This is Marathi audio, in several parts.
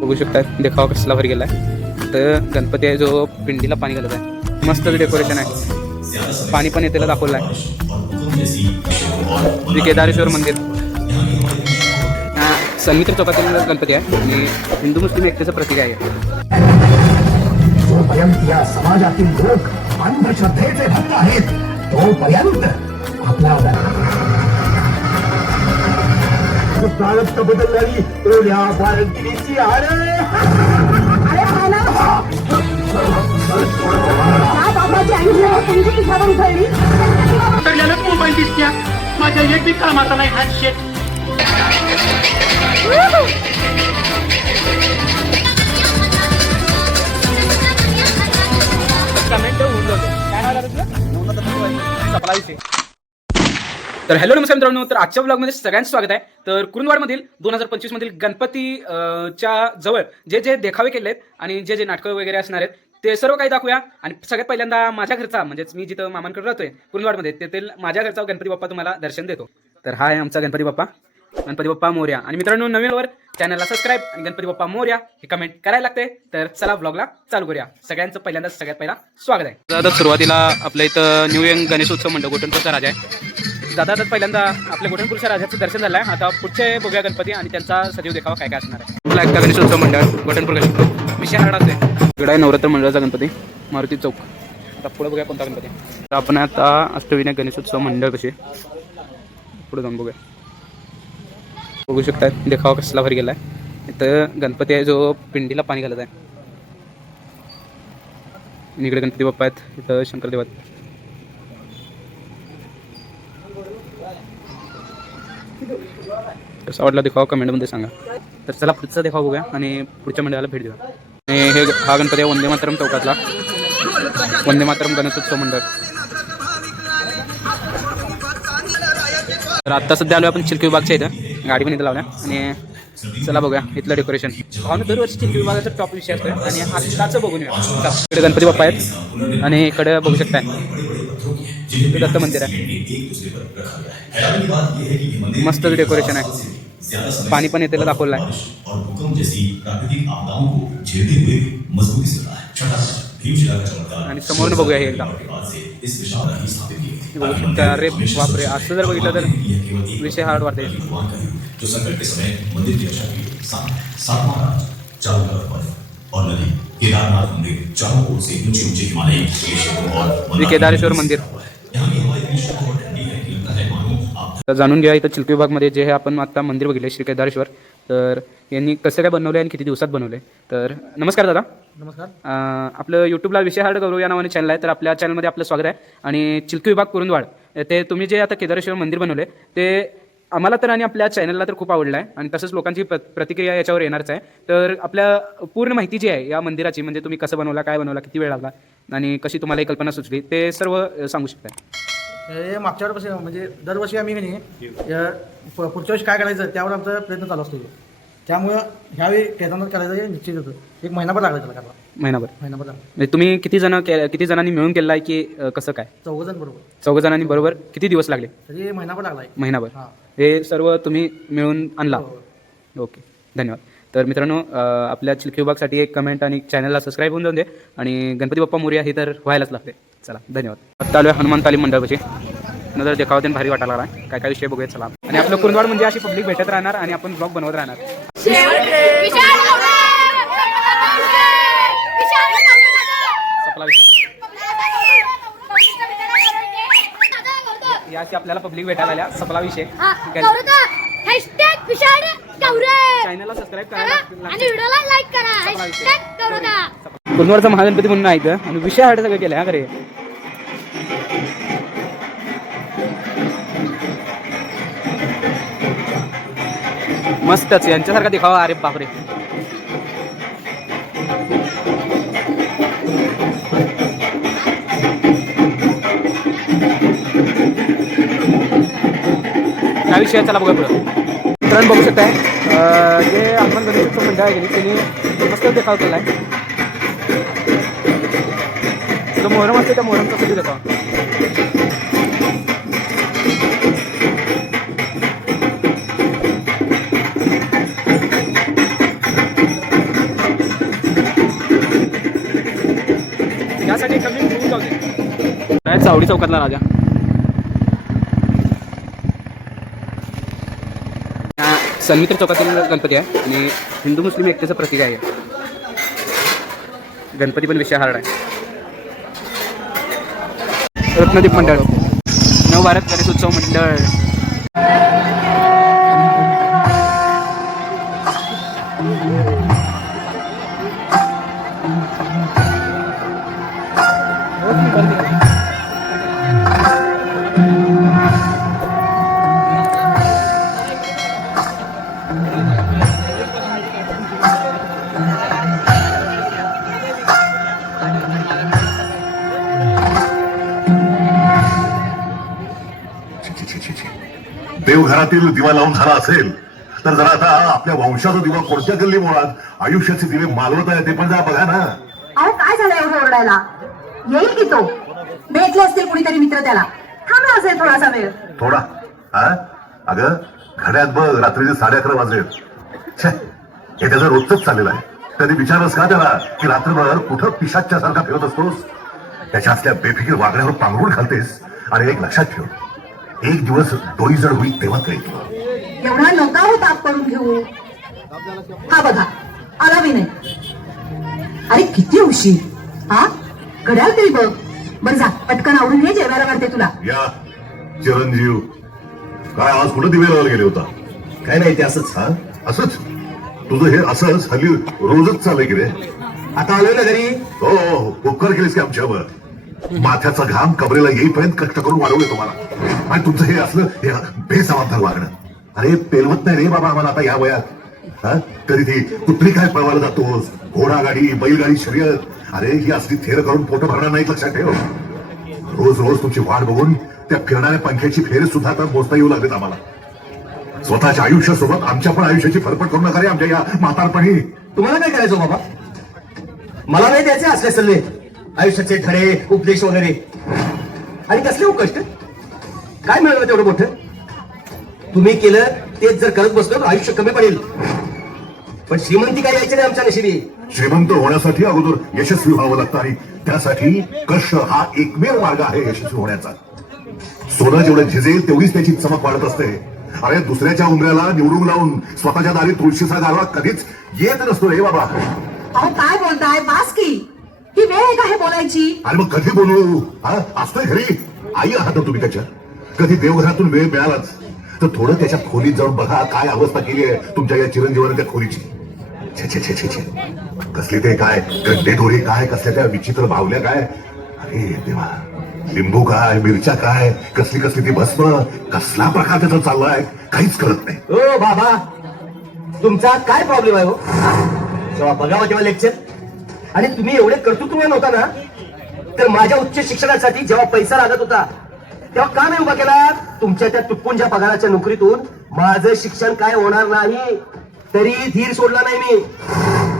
बघू शकता देखावा कसला भारी गेलाय. तर गणपती आहे जो पिंडीला पाणी घालत आहे. मस्त डेकोरेशन आहे. पाणी पण येतेला दाखवलं आहे. श्री केदारेश्वर मंदिर सन्मित्र चौकातील गणपती आहे आणि हिंदू मुस्लिम एकतेचं प्रतीक आहे. जोपर्यंत या समाजातील लोक अंधश्रद्धेचे भक्त आहेत तोपर्यंत आपला प्रारब्ध बदलणारी ओल्या बाळगिरीची मोबाईल दिसत्या माझ्या एक बी कामाचा नाही हात शेट. कमेंट होऊन जातो. काय नाव लागलं तुझं? सपला विषय. तर हॅलो नमस्कार मित्रांनो. तर आजच्या ब्लॉगमध्ये सगळ्यांचं स्वागत आहे. तर कुरुंदवाडमधील 2025 मधील गणपतीच्या जवळ जे जे देखावे केले आहेत आणि जे जे नाटकं वगैरे असणार आहेत ते सर्व काही दाखवूया. आणि सगळ्यात पहिल्यांदा माझ्या घरचा म्हणजेच मी जिथं मामांकडे राहतोय कुरुंदवाडमध्ये तेथील माझ्या घरचा गणपती बाप्पा तुम्हाला दर्शन देतो. तर हा आहे आमचा गणपती बाप्पा. गणपती बाप्पा मोरया. आणि मित्रांनो नवीनवर चॅनलला सबस्क्राईब आणि गणपती बाप्पा मोरया हे कमेंट करायला लागते. तर चला ब्लॉगला चालू करूया. सगळ्यांचं पहिल्यांदा सगळ्यात पहिला स्वागत आहे. आता सुरुवातीला आपल्या इथं न्यू यंग गणेशोत्सव मंडळ गोठणपूरचा राजा आहे. दादा पहिल्यांदा आपल्या गोठणपूरच्या राजाचं दर्शन झालं आहे. आता पुढचे बघूया गणपती आणि त्यांचा सजीव देखावा काय काय असणार आहे. आपला एकटा गणेशोत्सव मंडळ गोठणपूर गणपती विषय हार्ड असते. इकडे आहे नवरात्र मंडळाचा गणपती मारुती चौक. आता पुढे बघूया कोणता गणपती. तर आपण आता अष्टविनायक गणेशोत्सव मंडळ कसे पुढे जाऊन बघूया. बघू शकता देखावा कसला भारी गेलाय. इथं गणपती आहे जो पिंडीला पाणी घालत आहे. इकडे गणपती बाप्पा आहेत. इथं शंकरदेव आहेत. कसा वाटला देखावा कमेंटमध्ये सांगा. तर चला पुढचा देखावा बघूया आणि पुढच्या मंडळाला भेट देऊया. आणि हा गणपती आहे वंदे मातरम चौकातला वंदे मातरम गणेशोत्सव मंडळ. तर आत्ता सध्या आलो आपण चिलकी विभागच्या इथं. गाडी पण इथं लावल्या आणि चला बघूया इथलं डेकोरेशन. भावना दरवर्षी चिलकी विभागाचा टॉप विषय असतो आणि आत्ताचं बघून येऊया. इकडे गणपती बाप्पा आहेत आणि इकडे बघू शकताय दत्त मंदिर आहे. मस्त डेकोरेशन आहे. पाणी पण येतेला दाखवलं आहे. आणि समोर बघूया हे एकदा. अरे बापरे असं जर बघितलं तर विषय हार्ड वाटते. केदारेश्वर मंदिर तर जाणून घ्या. इथं चिलकी विभागमध्ये जे हे आपण आता मंदिर बघितले श्री केदारेश्वर. तर यांनी कसं काय बनवले आणि किती दिवसात बनवले. तर नमस्कार दादा. नमस्कार. आपलं यूट्यूबला विषय हार्ड गौरव या नावाने चॅनल आहे. तर आपल्या चॅनलमध्ये आपलं स्वागत आहे. आणि चिलकी विभाग कुरुंदवाड ते तुम्ही जे आता केदारेश्वर मंदिर बनवले ते आम्हाला तर आणि आपल्या चॅनलला तर खूप आवडलं आहे. आणि तसंच लोकांची प्रतिक्रिया याच्यावर येणारच आहे. तर आपल्या पूर्ण माहिती जी आहे या मंदिराची म्हणजे तुम्ही कसं बनवला, काय बनवला, किती वेळ लागला आणि कशी तुम्हाला ही कल्पना सुचली ते सर्व सांगू शकता. हे मागच्या वर्षी म्हणजे दरवर्षी आम्ही नाही पुढच्या वर्षी काय करायचं त्यावर आमचा प्रयत्न चालू असतो. त्यामुळं ह्यावेळी केदारनाथ करायचं निश्चित होतं. एक महिनाभर लागला त्याला करायला. महिनाभर लागला. म्हणजे तुम्ही किती जणांनी मिळून केला आहे की कसं काय? 4 जण बरोबर. 4 जणांनी बरोबर. किती दिवस लागले? तरी महिनाभर लागला. महिनाभर. हां. हे सर्व तुम्ही मिळून आणला. ओके धन्यवाद. तर मित्रांनो आपल्या चिलकी विभागसाठी एक कमेंट आणि चॅनलला सबस्क्राईब होऊन जाऊन दे. आणि गणपती बाप्पा मोरया हे तर व्हायलाच लागते. चला धन्यवाद. आत्ता आलो आहे हनुमान तालीम मंडळापाशी. नंतर देखावा त्यांनी भारी वाटायला लागला. काय काय विषय बघूया चला. आणि आपलं कुरुंदवाड म्हणजे अशी पब्लिक भेटत राहणार आणि आपण ब्लॉग बनवत राहणार. याची आपल्याला पब्लिक भेटायला आल्या. सपला विषय. चॅनलला सबस्क्राईब करा आणि व्हिडिओला लाईक करा. कुरुंदवाडचा महागणपती म्हणून आहे का आणि विषय हार्ड सगळं केलं. हा खरे मस्तच यांच्यासारखा देखावा. अरे बापरे काय विषय चला बघा पुढं. मित्रांनो बघू शकताय जे आपण गणेशोत्सव मंडळ आहे गेली त्यांनी मस्त देखावा केला आहे. जो मोहरम असते त्या मोहरमचा सगळी देखावा. त्यासाठी कमी 2000 काय चावडी चौकातला राजा. हा सन्मित्र चौकातील गणपती आहे आणि हिंदू मुस्लिम एकतेचं प्रतीक आहे. गणपती पण विषय हार्ड आहे. रत्नदीप मंडळ, नवभारत गणेश उत्सव मंडळ. देवघरातील दिवा लावून झाला असेल तर जरा आता आपल्या वंशाचा दिवा कोणत्या गल्ली मुळात आयुष्याचे दिवे मालवत आहे ते पण जरा बघा ना. अहो काय झालं एवढं ओरडायला? येईल की तो. भेटले असतील कुणीतरी मित्र त्याला. थांबला असेल थोडासा वेळ. थोडा हा अगं घड्यात बघ रात्रीचे 11:30 वाजले. हे त्याचं रोजच चाललेलं आहे. कधी विचारच का त्याला की रात्रभर कुठं पिशाच्या सारखा फिरत असतोस? त्याच्या असल्या बेफिकीर वागण्यावर पांघरून घालतेस. आणि एक लक्षात ठेव, एक दिवस डोळी जड होईल तेव्हा कळेल. एवढा नका हो ताप करून घेऊ. हा बघा आला विनय. अरे किती उशीर. हा घड्याळ तरी बघ. बरं जा पटकन आवडून घे, जेवायला वाटते तुला. या चिरंजीव, काय आज कुठं दिवे लावायला गेले होता? काय नाही ते असंच. हा असंच तुझं हे असंच हल्ली रोजच चाललंय की रे? आता आलोय ना घरी. हो उपकार केलेस की आमच्यावर. माथ्याचा घाम कबरेला येईपर्यंत कष्ट करून वाढवले तुम्हाला. आणि तुमचं हे असलं हे बेजबाबदार वागणं. अरे पेलवत नाही रे बाबा आम्हाला आता या वयात. हा कधी ती कुठली काय पळवायला जातोस? घोडागाडी, बैलगाडी शर्यत. अरे ही असली थेर करून पोट भरणार नाही, लक्षात ठेव. रोज रोज तुमची वाट बघून त्या फिरणाऱ्या पंख्याची फेरी सुद्धा आता मोजता येऊ लागलेत आम्हाला. स्वतःच्या आयुष्यासोबत आमच्या पण आयुष्याची फरफट करू नका रे आमच्या या म्हातारपणी. तुम्हाला काय करायचं बाबा? मला नाही द्यायचे असले सल्ले, आयुष्याचे धडे, उपदेश वगैरे. आणि कसले हो कष्ट? काय मिळवलं तेवढं मोठं? तुम्ही केलं तेच जर करत बसलो तर आयुष्य कमी पडेल. पण श्रीमंती काय यायची नाही आमच्या नशिबी. श्रीमंत होण्यासाठी अगोदर यशस्वी व्हावं लागतं आणि त्यासाठी कष्ट हा एकमेव मार्ग आहे यशस्वी होण्याचा. सोनं जेवढं झिजेल तेवढीच त्याची चमक वाढत असते. अरे दुसऱ्याच्या उंबऱ्याला निवडून लावून स्वतःच्या दारी तुळशीचा गारवा कधीच येत नसतो रे बाबा. अहो काय बोलताय? बास की. ही वेळ आहे का हे बोलायची? अरे मग कधी बोलू? हा असतोय घरी. आई आहात ना तुम्ही त्याच्या. कधी देवघरातून वेळ मिळालाच तर थोडं त्याच्या खोलीत जाऊन बघा काय अवस्था केली आहे तुमच्या या चिरंजीवाने त्या खोलीची. छे छे छे छे छे कसली ते काय गड्डेढोरी काय, कसल्या त्या विचित्र बावल्या काय. अरे देवा, लिंबू काय, मिरच्या काय, कसली कसली ती भस्म, कसला प्रकार त्याचा चाललाय काहीच कळत नाही. ओ बाबा, तुमचा काय प्रॉब्लेम आहे हो? जेव्हा बघावं तेव्हा लेक्चर. आणि तुम्ही एवढे कर्तृत्ववान होता ना, तर माझ्या उच्च शिक्षणासाठी जेव्हा पैसा लागत होता तेव्हा का नाही उभा केला? तुमच्या त्या तुटपुंज्या पगाराच्या नोकरीतून माझं शिक्षण काय होणार नाही तरी धीर सोडला नाही मी.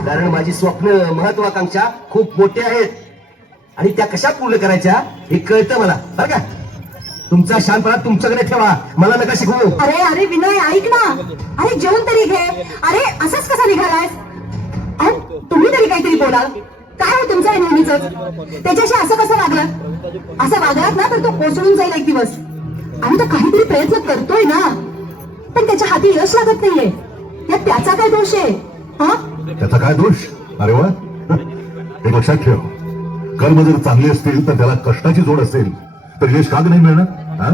कारण माझी स्वप्न, महत्वाकांक्षा खूप मोठे आहेत आणि त्या कशा पूर्ण करायच्या हे कळतं मला, बरं का? तुमचा शांतपणा तुमच्याकडे ठेवा, मला नका शिकवू. अरे अरे विनय ऐक ना. अरे जेवण तरी घे. अरे असंच कसा निघालाय? तुम्ही तरी काहीतरी बोला. काय हो तुमचं आहे नेहमीच? त्याच्याशी असं कसं वागलं? असं वागलात ना तर तो कोसळून जाईल एक दिवस. आणि तो काहीतरी प्रयत्न करतोय ना, पण त्याच्या हाती यश लागत नाहीये. यात त्याचा काय दोष आहे? हा त्याचा काय दोष? अरे वा, हे लक्षात ठेव. कर्म जर चांगले असतील तर त्याला कष्टाची जोड असेल तर यश का नाही मिळणार? हा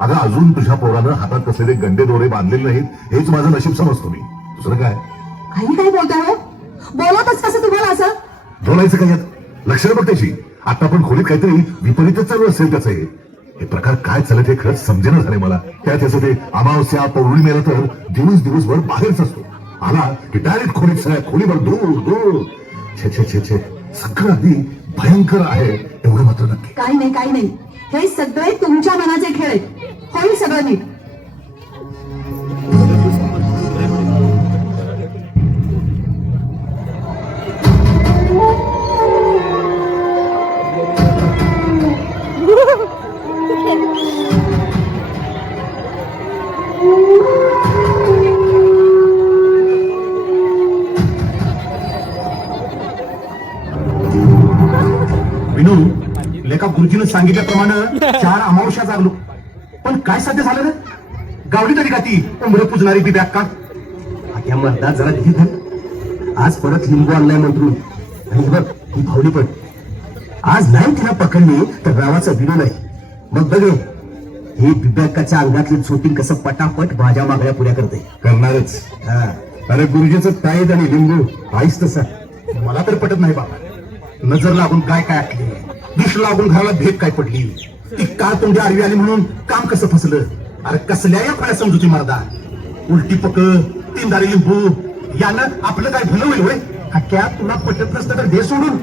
अगं अजून तुझ्या पोरानं हातात असलेले गंडे दोरे बांधलेले नाहीत हेच माझं नशीब समजतो मी. दुसरं काय? काही काय बोलताय हो? बोलतच कसं तुम्हाला असं? बोलायचं काय यात? लक्षणं बघ त्याची. आता पण खोलीत काहीतरी विपरीतच चालू असेल त्याचं. हे प्रकार काय चालत हे खरंच समजेना झाले मला. त्यात त्याचं ते अमावस्या पौर्णिमेला तर दिवसभर बाहेरच असतो. आला की डायरेक्ट खोलीत सगळ्या खोलीवर दूर दूर. छे छे छे छे सगळं अगदी भयंकर आहे एवढं मात्र नक्की. काही नाही काही नाही. हे सगळे तुमच्या मनाचे खेळ आहेत. होईल सगळं नीट. विनू लेखा गुरुजीनं सांगितल्याप्रमाणे 4 अमावस्या जागलो, पण काय साध्य झालं रे? गावडी तरी का ती उमरं पुजणारी ती बॅग का? त्या मर्दा जरा धीर धर. आज परत लिंबू आणलाय मंत्रून, आणि बघ ही भावली पण आज नाही तिला पकडली तर रावाचा विनू नाही. मग बघ हे बिब्याकाच्या अंगातली शूटिंग कसं पटापट भाज्या मागण्या पुऱ्या करते. करणारच. हा. अरे गुरुजीचं ताईत आणि लिंबू आईच तसा. मला तर पटत नाही बाबा. नजर लागून काय काय ऐकली, दिश लागून घराला भेट काय पडली, ती का तोंडी आडवी आली म्हणून काम कसं फसलं. अरे कसल्या या फळ्या समजूती मर्दा. उलटी पक 3 दारी लिंबू यानं आपलं काय भलं होईल होय? क्या तुला पटत नसतं तर दे सोडून,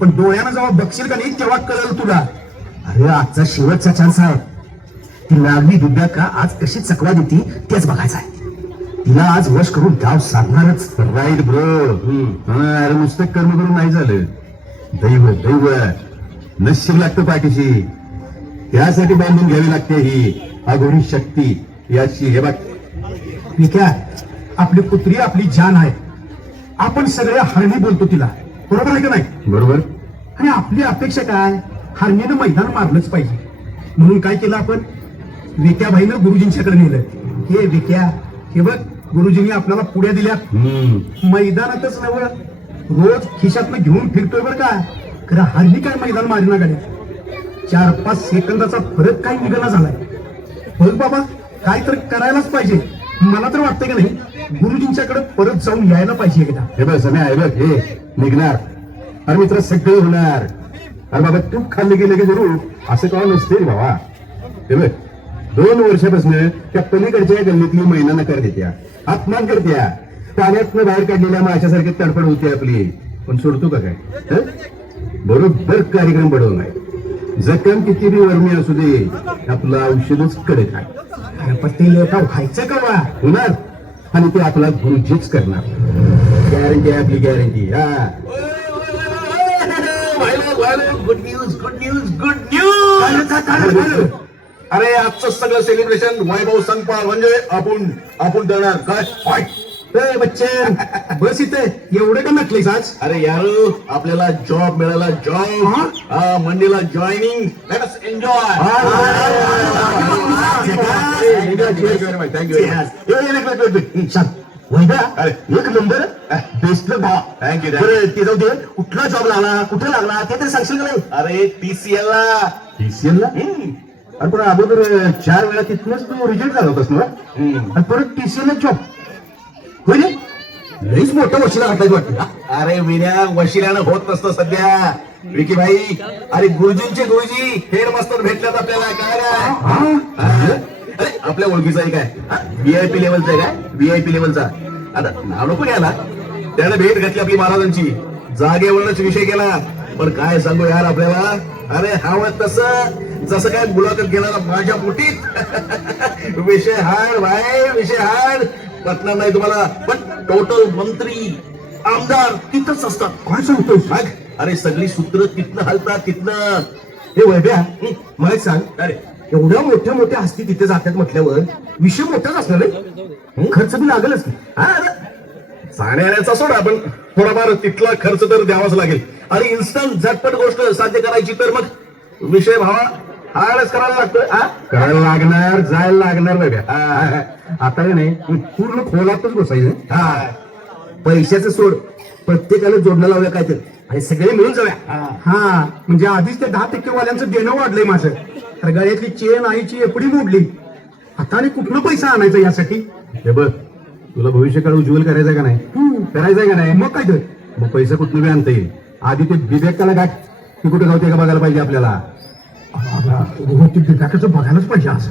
पण डोळ्यानं जेव्हा बघशील का नाही तेव्हा कळलं तुला. अरे आजचा शेवटचा चान्स आहे. ती लागली बिब्याका आज कशी चकवा देती तेच बघायचं आहे. तिला आज वश करून गाव साधणारच. Right bro. अरे नुसतं कर्म करून नाही झालं. दैव दैव नशीब लागतं पाठीशी. त्यासाठी बांधून घ्यावी लागते ही अघोरी शक्ती याची. हे बघ विक्या, आपली कुत्री आपली जान आहे. आपण सगळे हरणी बोलतो तिला, बरोबर आहे का नाही? बरोबर. आणि आपली अपेक्षा काय, हरणीनं मैदान मारलंच पाहिजे. म्हणून काय केलं आपण, विक्याबाईनं गुरुजींच्याकडे नेलं. हे विक्या, हे बघ गुरुजींनी आपल्याला पुड्या दिल्या. मैदानातच नव्हतं, रोज खिशातनं घेऊन फिरतोय बरं का. खरं हरणी काय मैदान मारिना गाड्या. 4-5 सेकंदाचा फरक काय निघाला झालाय. बघ बाबा, काय तर करायलाच पाहिजे. मला तर वाटतंय का नाही गुरुजींच्याकडे परत जाऊन यायला पाहिजे एकदा. हे बघ समय आहे बघ, हे निघणार. अरे मित्र सगळं होणार. अरे बाबा तू खाल्लं गेलं की जरूर असं का नसते रे बाबा. हे बघ 2 वर्षापासून त्या पलीकडच्या गल्लीतली महिना नकार देत्या, अपमान करत्या, पाण्यातनं बाहेर काढलेल्या माशासारखी तडफड होती आपली. पण सोडतो का काय? हं? बरोबर कार्यक्रम बनवलाय. जखम किती बी वर्मी असू दे, आपलं औषधच कडक आहे. अरे पण ते लेखा व्हायचं का वा होणार, आणि ते आपला गुरुजीच करणार. गॅरंटी आहे आपली, गॅरंटी. हा good news good news good news. अरे आजचं सगळं सेलिब्रेशन वैभव संपाल म्हणजे आपण देणार काय. बच्चन बस इथे एवढं का नटलीस आज? अरे यार आपल्याला जॉब मिळाला. जॉब हा मंडीला joining. Let us enjoy. Thank you. वैभ्या, अरे. एक नंबर बेस्ट भाव. थँक्यू. बरं ते जाऊ दे, कुठला जॉब लागला, कुठे लागला ते तरी सांगशील का नाही? अरे TCL ला. TCL ला? अरे पण अगोदर 4 वेळा तिथनच तू रिजेक्ट झाला होतास ना, आणि परत TCL ला जॉब होय रे? लईच मोठं वशिला घातलाय वाटतं. अरे विनया वशिल्यानं होत नसतं सध्या विकी भाई. अरे गुरुजींचे गुरुजी हेडमास्टर भेटल्यात आपल्याला. काय काय अरे आपल्या ओळखीचा आहे काय, VIP लेवलचा आहे काय, VIP लेवलचा. आता नाव नको घ्यायला. त्याने भेट घातली आपली महाराजांची, जागेवरच विषय केला. पण काय सांगू यार आपल्याला, अरे हवं तसं जसं काय मुलाखत घेणारा माझ्या पोटीत. विषय हाड भाई, विषय हाड. पटणार नाही तुम्हाला, पण टोटल मंत्री आमदार तिथंच असतात. काय सांगतोस? अरे सगळी सूत्र तिथनं हलतात तिथनं. हे वैभ्या, मला एक सांग, अरे एवढ्या मोठ्या मोठ्या हस्ती तिथे जातात म्हटल्यावर विषय मोठाच असणार आहे. खर्च बी लागेलच की. जाण्याचा सोडा, पण थोडाफार तिथला खर्च तर द्यावाच लागेल. आणि इन्स्टंट झटपट गोष्ट साध्य करायची तर मग विषय भावा हाडच करायला लागतोय. करायला लागणार, जायला लागणार वैभ्या. आता हे नाही पूर्ण खोलातच बसायचं. पैशाचं सोड, प्रत्येकाला जोडणं लावूया काय तर, आणि सगळे मिळून जाऊया. हा म्हणजे आधीच ते 10% वाल्यांचं देणं वाढलंय माझं. तर गळ्यातली चेन आईची एपडी मोडली. आता आणि कुठनं पैसा आणायचा यासाठी? हे बघ तुला भविष्यकाळ उज्ज्वल करायचं का नाही, करायचंय का नाही? मग काय तर मग पैसा कुठनं बी आणता येईल. आधी ते विवेकाला गाठ, ती कुठे गावते का बघायला पाहिजे आपल्याला. ते बिकाकाचं बघायलाच पाहिजे आज.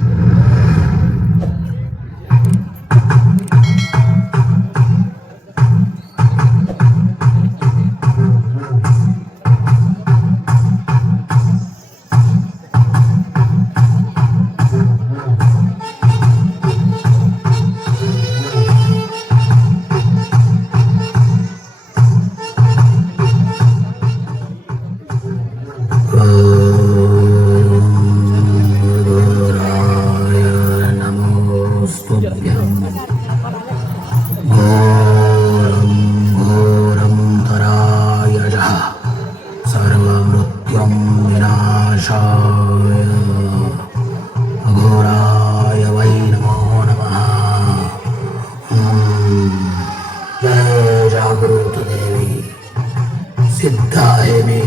सिद्ध आहे मी,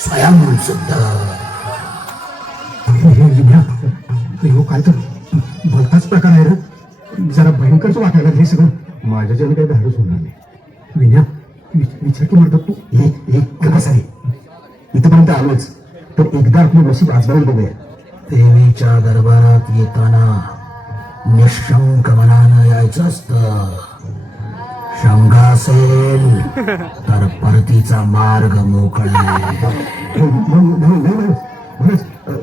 स्वयं सिद्ध. काय तर भलताच प्रकार आहे रे. जरा भयंकरच वाटायला हे सगळं. माझ्याच्याने काही धाडस होणार नाही. विन्या, विचार की म्हणतात तू. एक कसं आहे, इथपर्यंत आलोच तर एकदा आपली नशीब आजमावून बघूया. देवीच्या दरबारात येताना निशंक मनानं यायचं असतं. शंका असेल तर परतीचा मार्ग मोकळा.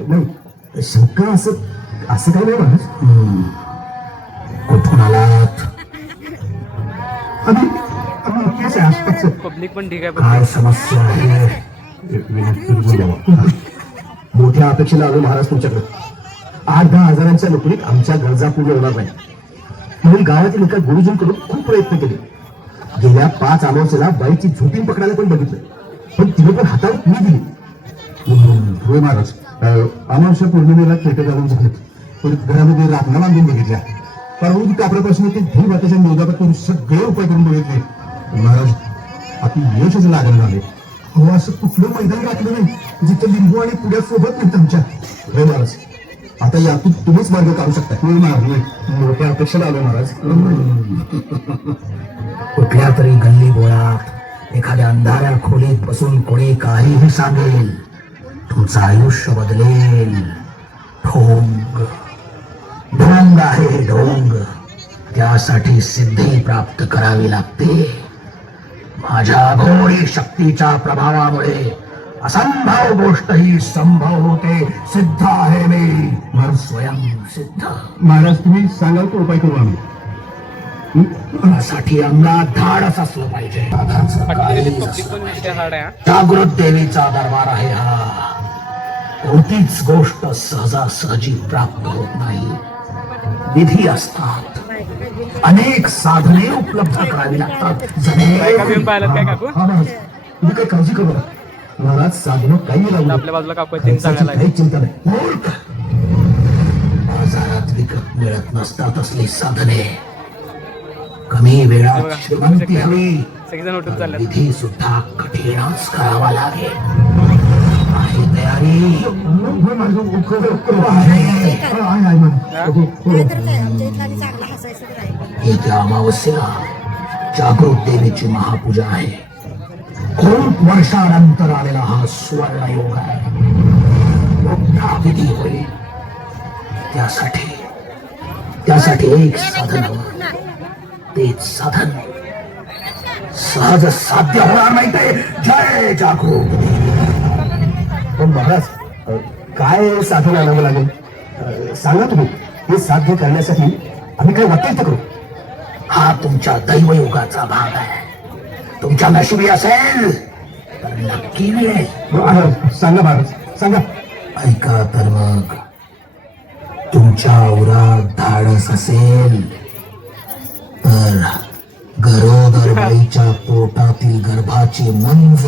नाही, शंका असं काय नाही माणूस. कुठून आलात? आम्ही इथेच आहे, आसपास. पब्लिक पण ठीक आहे. काय समस्या आहे? मोठ्या अपेक्षेला आलो महाराज तुमच्याकडे. 8-10 हजारांच्या नोकरीत आमच्या गरजा पूर्ण होणार नाही म्हणून गावातील एका गुरुजींकडून खूप प्रयत्न केले. गेल्या 5 अमावस्येला बाईची झोपीन पकडायला पण बघितलं, पण तिने पण हातावर मी दिली. होय महाराज, अमावस्या पौर्णिमेला केटे घालून झालेत, पण घरामध्ये राखणा बांधून बघितल्या. परवानगी कापडापासून ते धीर वाटाच्या निरोधापासून सगळे उपाय करून बघितले. महाराज, आपली यशच लागण झाले. हो, असं कुठलं मैदान राखलं नाही जिथं लिंबू आणि पुड्या सोबत नाहीत आमच्या. होय महाराज, आता यातून तुम्हीच मार्ग काढू शकता. मोठ्या अपेक्षेला आलो महाराज. कुठल्या तरी गल्ली बोळात एखाद्या अंधाऱ्या खोलीत बसून कोणी काहीही सांगेल, तुमचं आयुष्य बदलेल. ढोंग ढोंग आहे ढोंग. त्यासाठी सिद्धी प्राप्त करावी लागते. माझ्या अघोरी शक्तीच्या प्रभावामुळे असंभव गोष्टही संभव होते. सिद्ध आहे मी, स्वयं सिद्ध. महाराज, तुम्ही सांगाल तो उपाय करू आम्ही. त्यासाठी अंगात धाडस असलं पाहिजे. पब्लिक पण त्या हाड आहे. जागृत देवीचा दरबार आहे हा. कोणतीच गोष्ट सहजासहजी प्राप्त होत नाही. विधी असतात, अनेक साधने उपलब्ध करावी लागतात. पाहिलं काय काकू? हा महाराज, तुम्ही काही काळजी करू नका. महाराज, साधनं काही लागलं आपल्या बाजूला काकू आहे, त्यांनी सांगायला काही चिंता नाही. मूर्ख, बाजारात विकत मिळत नसतात असली साधने. कमी वेळात श्रीमंती हवी, सगळेजण उठून चालले. विधी सुद्धा कठीणच करावा लागेल. आहे तयारी? येत्या अमावस्येला जागृत देवीची महापूजा आहे. खूप वर्षानंतर आलेला हा सुवर्ण योग आहे. मोठा विधी होईल. त्यासाठी एक साधन हवं. तेच साधन सहज साध्य होणार नाही. ते जय जागृत. पण महाराज, काय साधन आणावं लागेल सांगा तुम्ही. हे साध्य करण्यासाठी आम्ही काय वाटेल ते करू. हा तुमच्या दैवयोगाचा भाग आहे. तुमच्या नशिबी असेल तर नक्की मिळेल. सांगा महाराज, सांगा. ऐका तर मग, तुमच्या उरात धाडस असेल तर गरोदर बाईच्या पोटातील गर्भाची मंज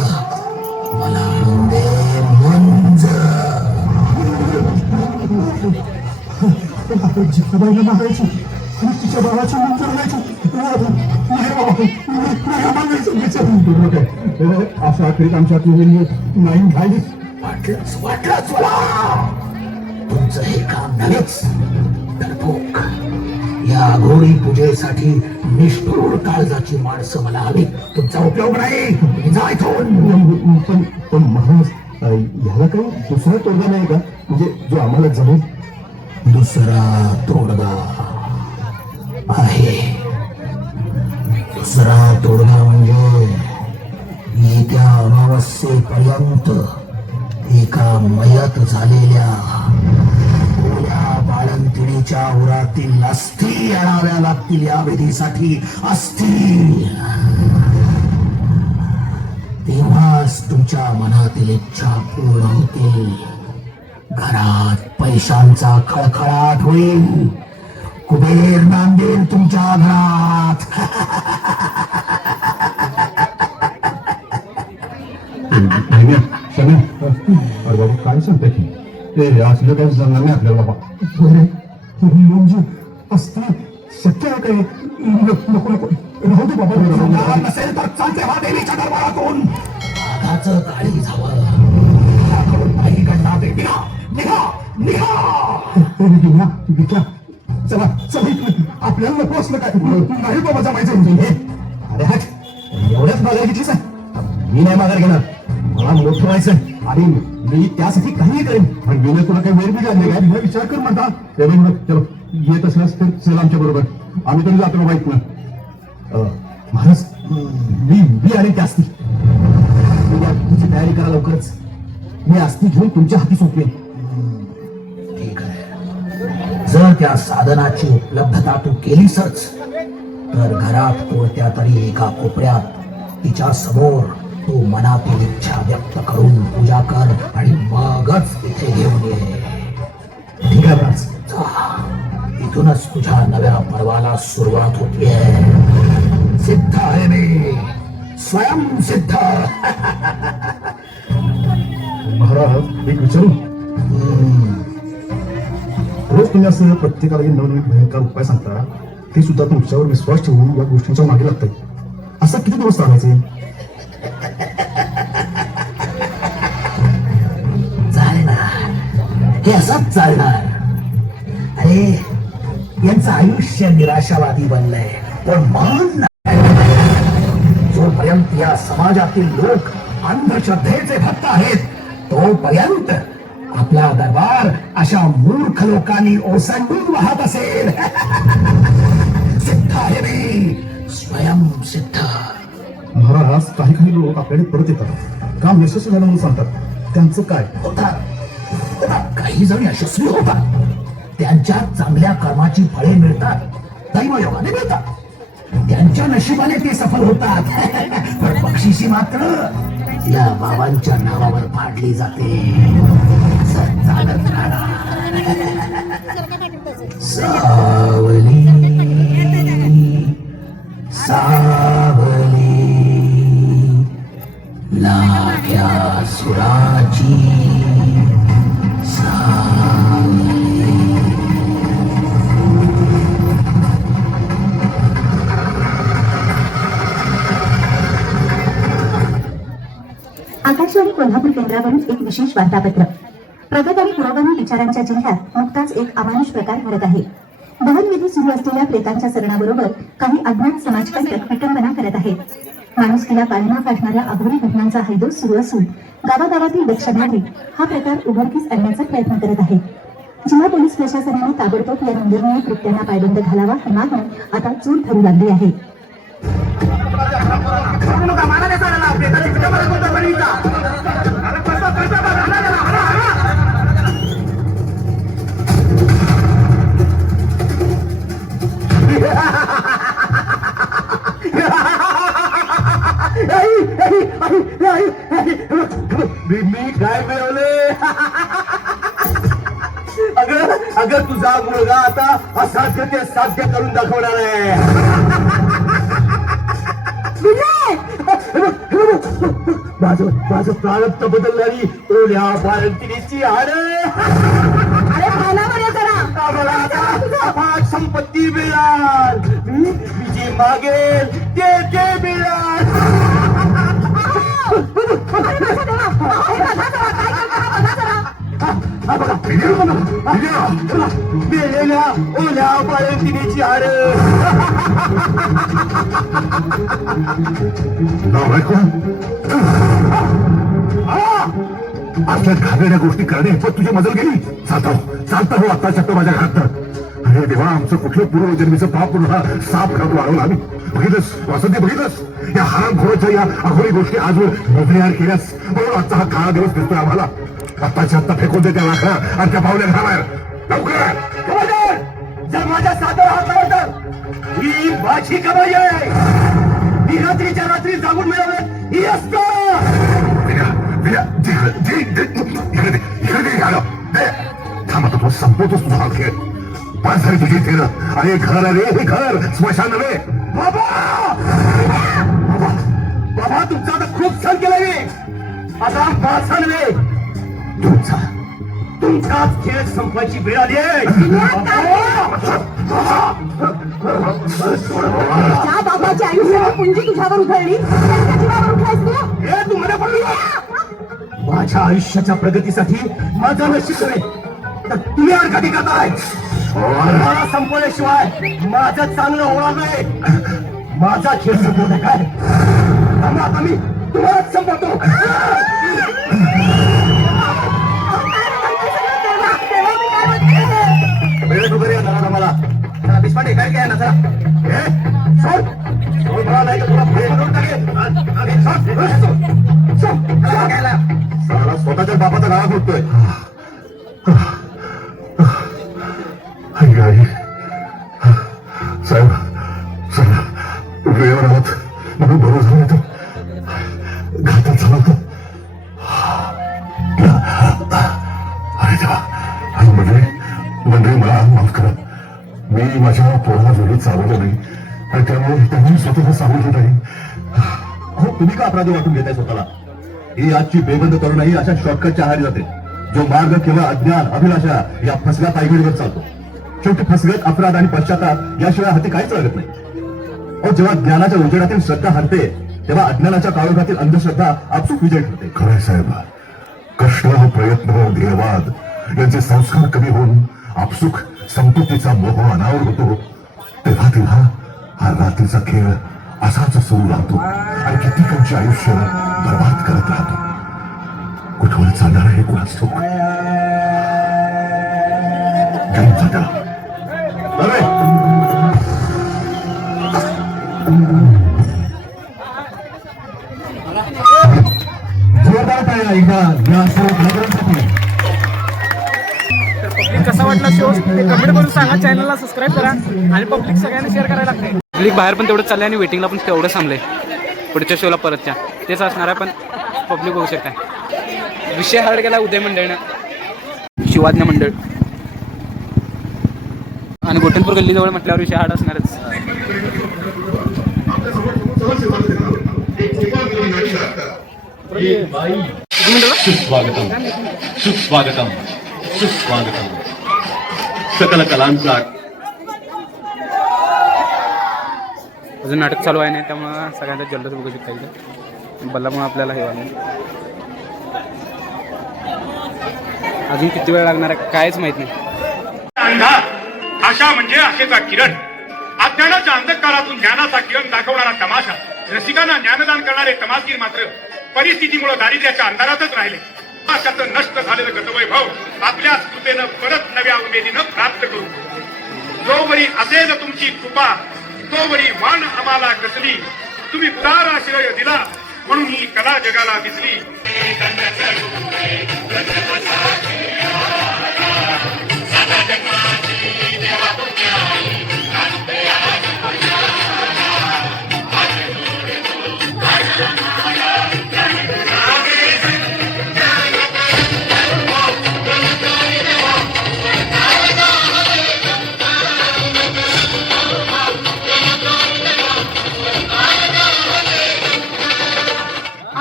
मला आणून दे. मंज. जिजाबाईला मारायची आणि तिच्या भावाची मंजूर करायची. असं अखेरीत आमच्या नाही घाली. वाटलंच मला. तुमचं हे काम नव्हेच तर भूक. या घोडी पूजेसाठी निष्ठुर काळजाची माणसं मला हवी. तुमचा उपयोग नाही. तुम्ही जा इथून. पण महाराज, ह्याला काही दुसरा तोडगा नाही का, म्हणजे जो आम्हाला जमेल? दुसरा तोडगा आहे. दुसरा तोडगा म्हणजे येत्या अमावस्येपर्यंत एका मयत झालेल्या ओल्या बाळंतिणीच्या उरातील अस्थी आणाव्या लागतील. या विधीसाठी अस्थी. तेव्हाच तुमच्या मनातील इच्छा पूर्ण होतील. घरात पैशांचा खळखळाट होईल. कुबेर नांदेल तुमच्या घरात. अरे बाबा, काय सांगताय की ते असलं काही जमणार नाही आपल्याला बाबा. तुम्ही म्हणजे असता शक्य आहे काय? नको नको, राहू दे बाबा. नसेल तर चालते हा देवीच्या दरबारातून. रक्ताचं काळी झावं नाही घडणार ते. निघा निघा निघा विक्या चला चला इकडे. आपल्याला नको असलं काय नाही बाबा जमायचं म्हणजे. अरे हट एवढ्याच माघार घेतलीस आहे? मी नाही माघार घेणार. मला मोठं व्हायचं आणि मी त्यासाठी काही करेन. पण मी तुला काही वेळ बिघडले काय मी विचार कर म्हणता. चलो येत असल्यास तर चल आमच्या बरोबर. आम्ही तरी जातो बाबा इथनं. महाराज मी आणि त्या अस्थी तुझी तयारी करा लवकरच. मी अस्थी घेऊन तुमच्या हाती सोपवेन. ठीक आहे. जर त्या साधनाची उपलब्धता तू केलीसच तर घरात कोणत्या तरी एका कोपऱ्यात तिच्या समोर तू मनातील इच्छा व्यक्त करून पूजा कर आणि मगच इथे घेऊन ये. ठीक आहे महाराज. इथूनच तुझ्या नव्या पर्वाला सुरुवात होतीये. सिद्ध आहे मी स्वयं सिद्ध. महाराज एक विचारू. रोज तुम्ही असं प्रत्येकाला नवनवीन भयंकर उपाय सांगता ते सुद्धा तुमच्यावर विश्वास ठेवून या गोष्टींच्या मागे लागतात. असं किती दिवस चालायचे? चालणार हे असंच चालणार. अरे यांचं आयुष्य निराशावादी बनलंय पण मन जोपर्यंत या समाजातील लोक अंधश्रद्धेचे भक्त आहेत तोपर्यंत आपला दरबार अशा मूर्ख लोकांनी ओसंडून वाहत असेल. सिद्ध आहे मी स्वयं सिद्ध. महाराज काही लोक आपल्याकडे परत येतात काम यशस्वी झालं म्हणून सांगतात. त्यांचं काय होतात? काही जण यशस्वी होतात. त्यांच्या चांगल्या कर्माची फळे मिळतात. दैवयोगाने मिळतात. त्यांच्या नशिबाने ते सफल होतात. पण बक्षिशी मात्र या बाबांच्या नावावर फाडली जाते. चालत राहणार. सावली सावली लाख्या सुराची सावली. आकाशवाणी कोल्हापूर केंद्रावरून एक विशेष वार्तापत्र. प्रगत आणि पुरोगामी विचारांच्या जिल्ह्यात नुकताच एक अमानुष प्रकार घडत आहे. दहनविधी सुरू असलेल्या प्रेतांच्या सरणाबरोबर काही अज्ञात समाजकंटक विटंबना करत आहेत. माणुसकीला काळीमा फासणाऱ्या अघोरी घटनांचा हैदोस सुरू असून गावागावातील दक्ष नागरिक हा प्रकार उघडकीस आणण्याचा प्रयत्न करत आहेत. जिल्हा पोलीस प्रशासनाने ताबडतोब या निंदनीय कृत्यांना पायबंद घालावा ही मागणी आता चूल ठरू लागली आहे. मी काय मिळवले? अगं तुझा मुलगा आता असाध्य ते साध्य करून दाखवणार आहे. माझं प्रारब्ध बदलणारी ओल्या बाळंतिणीची हाडं. अरे मला मला आता संपत्ती मिळाल. मी जी मागेल ते मिळाल. मेलेल्या ओल्या बाळंतिणीची हाडं. असल्या घाणेरड्या गोष्टी करणे पण तुझी मजल गेली. चालता हो आता शकतो माझ्या घरात. अरे देवा आमचं कुठलं पूर्वजन्मीचं पाप पुन्हा साफ करत वाढवलं आम्ही. बघितलंस वासंती बघितलंस या हरामखोराच्या या अघोरी गोष्टी आजवर नजरेआड केल्यास म्हणून आजचा हा काळा दिवस दिसतोय आम्हाला. आत्ताच्या आत्ता फेकून दे त्या लाखा आणि त्या पावल्या घराबाहेर लवकर. जर माझ्या सादर हातावर तर ही माझी कमाई आहे. ही रात्रीच्या रात्री जागून मिळवलं ही असतं. थांब आता तो संपवतोस तुझा हा खेळ. पाच झाली तुझी फेर. अरे घर रे हे घर स्मशान नव्हे. बाबा तुमचा आता खूप सण केलाय मी. आता माझा नव्हे तुमचाच खेळ संपवायची वेळ आली आहे. ज्या बाबाची आयुष्याची पुंजी तुझ्यावर उधळली त्यांच्या जीवावर उठलायस तू. हे तू मला बोलू. माझ्या आयुष्याच्या प्रगतीसाठी माझं नशीब आहे तर तुम्ही अडकाठी करताय. मला संपवल्याशिवाय माझं चांगलं होणार नाही. माझा खेळ संपवता काय त्यामुळे आता मी तुम्हालाच संपवतो. वेळेत वगैरे येणार मला देशपांडे काय काय ना चला सोड सोड मला नाही तर तुला पुढे करून टाकेल. साला स्वतःच्या बापाचा नाव होतोय. आई साहेब साहेब वेळेवर आलात म्हणून बरोबर झालं तर घातात झाला होता. अरे देवा मंडळी मला माफ करा. मी माझ्या पोराला वेळेत सावरलं नाही आणि त्यामुळे त्यांनी स्वतःला सावरलं नाही. अहो तुम्ही का अपराधी वाटून घेताय स्वतःला. ही आजची बेबंद तरुणाई अशा शॉर्टकटच्या आहारी जाते जो मार्ग केवळ अज्ञान अभिलाषा या फसव्या पायगडीवर चालतो. शेवटी फसगत अपराध आणि पश्चाताप याशिवाय हाती काहीच लागत नाही. अहो जेव्हा ज्ञानाच्या उजेडातील श्रद्धा हरते तेव्हा अज्ञानाच्या काळोखातील अंधश्रद्धा आपसूक विजय ठरते. खरंय साहेब. कष्ट प्रयत्न ध्येयवाद यांचे संस्कार कमी होऊन आपसुक संपत्तीचा मोह अनावर होतो तेव्हा तेव्हा हा रात्रीचा खेळ असाच सुरू राहतो आणि कित्येकांचे आयुष्य बर्बाद करत राहतो. कुठवर चालणार आहे कुणास ठाऊक. घेऊन जा त्याला. जोरदार टाळ्या एकदा या सर्व नगरांसाठी. तर पब्लिक कसा वाटला शो ते कमेंट करून सांगा. चॅनलला सबस्क्राईब करा आणि पब्लिक सगळ्यांनी शेअर करायला लागते. पब्लिक बाहेर पण तेवढं चाललंय आणि वेटिंगला पण तेवढं थांबलंय पुढच्या शोला परतच्या तेच असणार आहे. पण पब्लिक होऊ शकता. विषय हार्ड केला उदय मंडळनं शिवाज्ञ मंडळ आणि गोठणपूर गल्लीजवळ म्हटल्यावर विषय हार्ड असणारच. सुस्वागतम सुस्वागतम सुस्वागतम. सकल कलांचा अजून नाटक चालू आहे नाही त्यामुळं सगळ्यांचा जल्लोष बघू शकता इथं. बल्लामुळे आपल्याला हे वाटलं. अजून किती वेळ लागणार आहे कायच माहित नाही. अंधार आशा म्हणजे आशेचा किरण. अज्ञानाच्या अंधकारातून ज्ञानाचा किरण दाखवणारा तमाशा. रसिकांना ज्ञानदान करणारे तमासगीर मात्र परिस्थितीमुळे दारिद्र्याच्या अंधारातच राहिले. आशाचं नष्ट झालेलं गतवैभव आपल्या कृपेनं परत नव्या उमेदीनं प्राप्त करू. जोवरी असेल तुमची कृपा तोवरी वाण आम्हाला कसली. तुम्ही उदार आश्रय दिला म्हणून ही कला जगाला दिसली.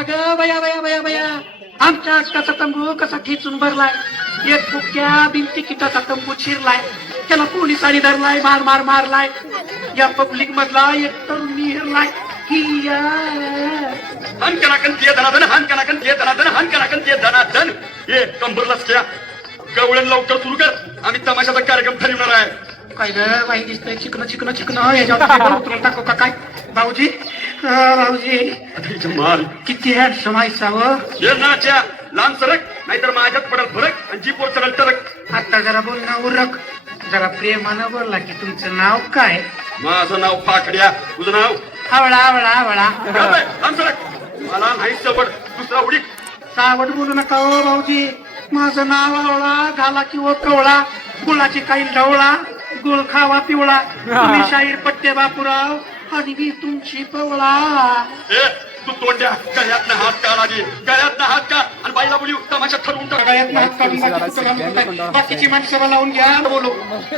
अगं बया बया बया बया आमच्या अक्काचा तंबू कसा खेचून भरलाय. एक फुक्या भिंती किटाचा तंबू चिरलाय. त्याला पोलिसांनी धरलाय मार मार मारलाय. या पब्लिक मधला एक तरुण हिरलाय. हनकनाकन ते धनाधन हनकनाकन ते धनाधन हनकनाकन ते धनाधन. हे कंबरलाच क्या गवळण लवकर सुरू कर. आम्ही तमाशाचा कार्यक्रम ठरवणार आहे. काय ग बाई दिसतंय चिकन चिकन चिकन याच्यावर उतरून टाकू का काय. भाऊजी भाऊजी माल किती हँडसम आहे सावं. ये नाच्या लांब सरक नाहीतर माझ्यात पडल फरक आणि जीपवर चढल टरक. आता जरा बोलणं उरक. जरा प्रेमानं बोलला की तुमचं नाव काय. माझं नाव फाकड्या. तुझं नाव आवळा आवळा आवळा. लांब सरक. मला नाही सवड दुसरा उडीक. सावट बोलू नका हो भाऊजी. माझं नाव आवळा घाला किंवा कवळा. गुळाची काही ढवळा गुळ खावा पिवळा. तुम्ही शाहीर पट्टे बापूराव आणि मी तुमची पवळा. ए तू तोंड्या गळ्यातनं हात काढ आधी. गळ्यातनं हात काढ आणि बाईला बोलू तमाशा ठरवून टाक. गळ्यातनं हात काढून बाकीची माणसं लावून घ्या बोलू.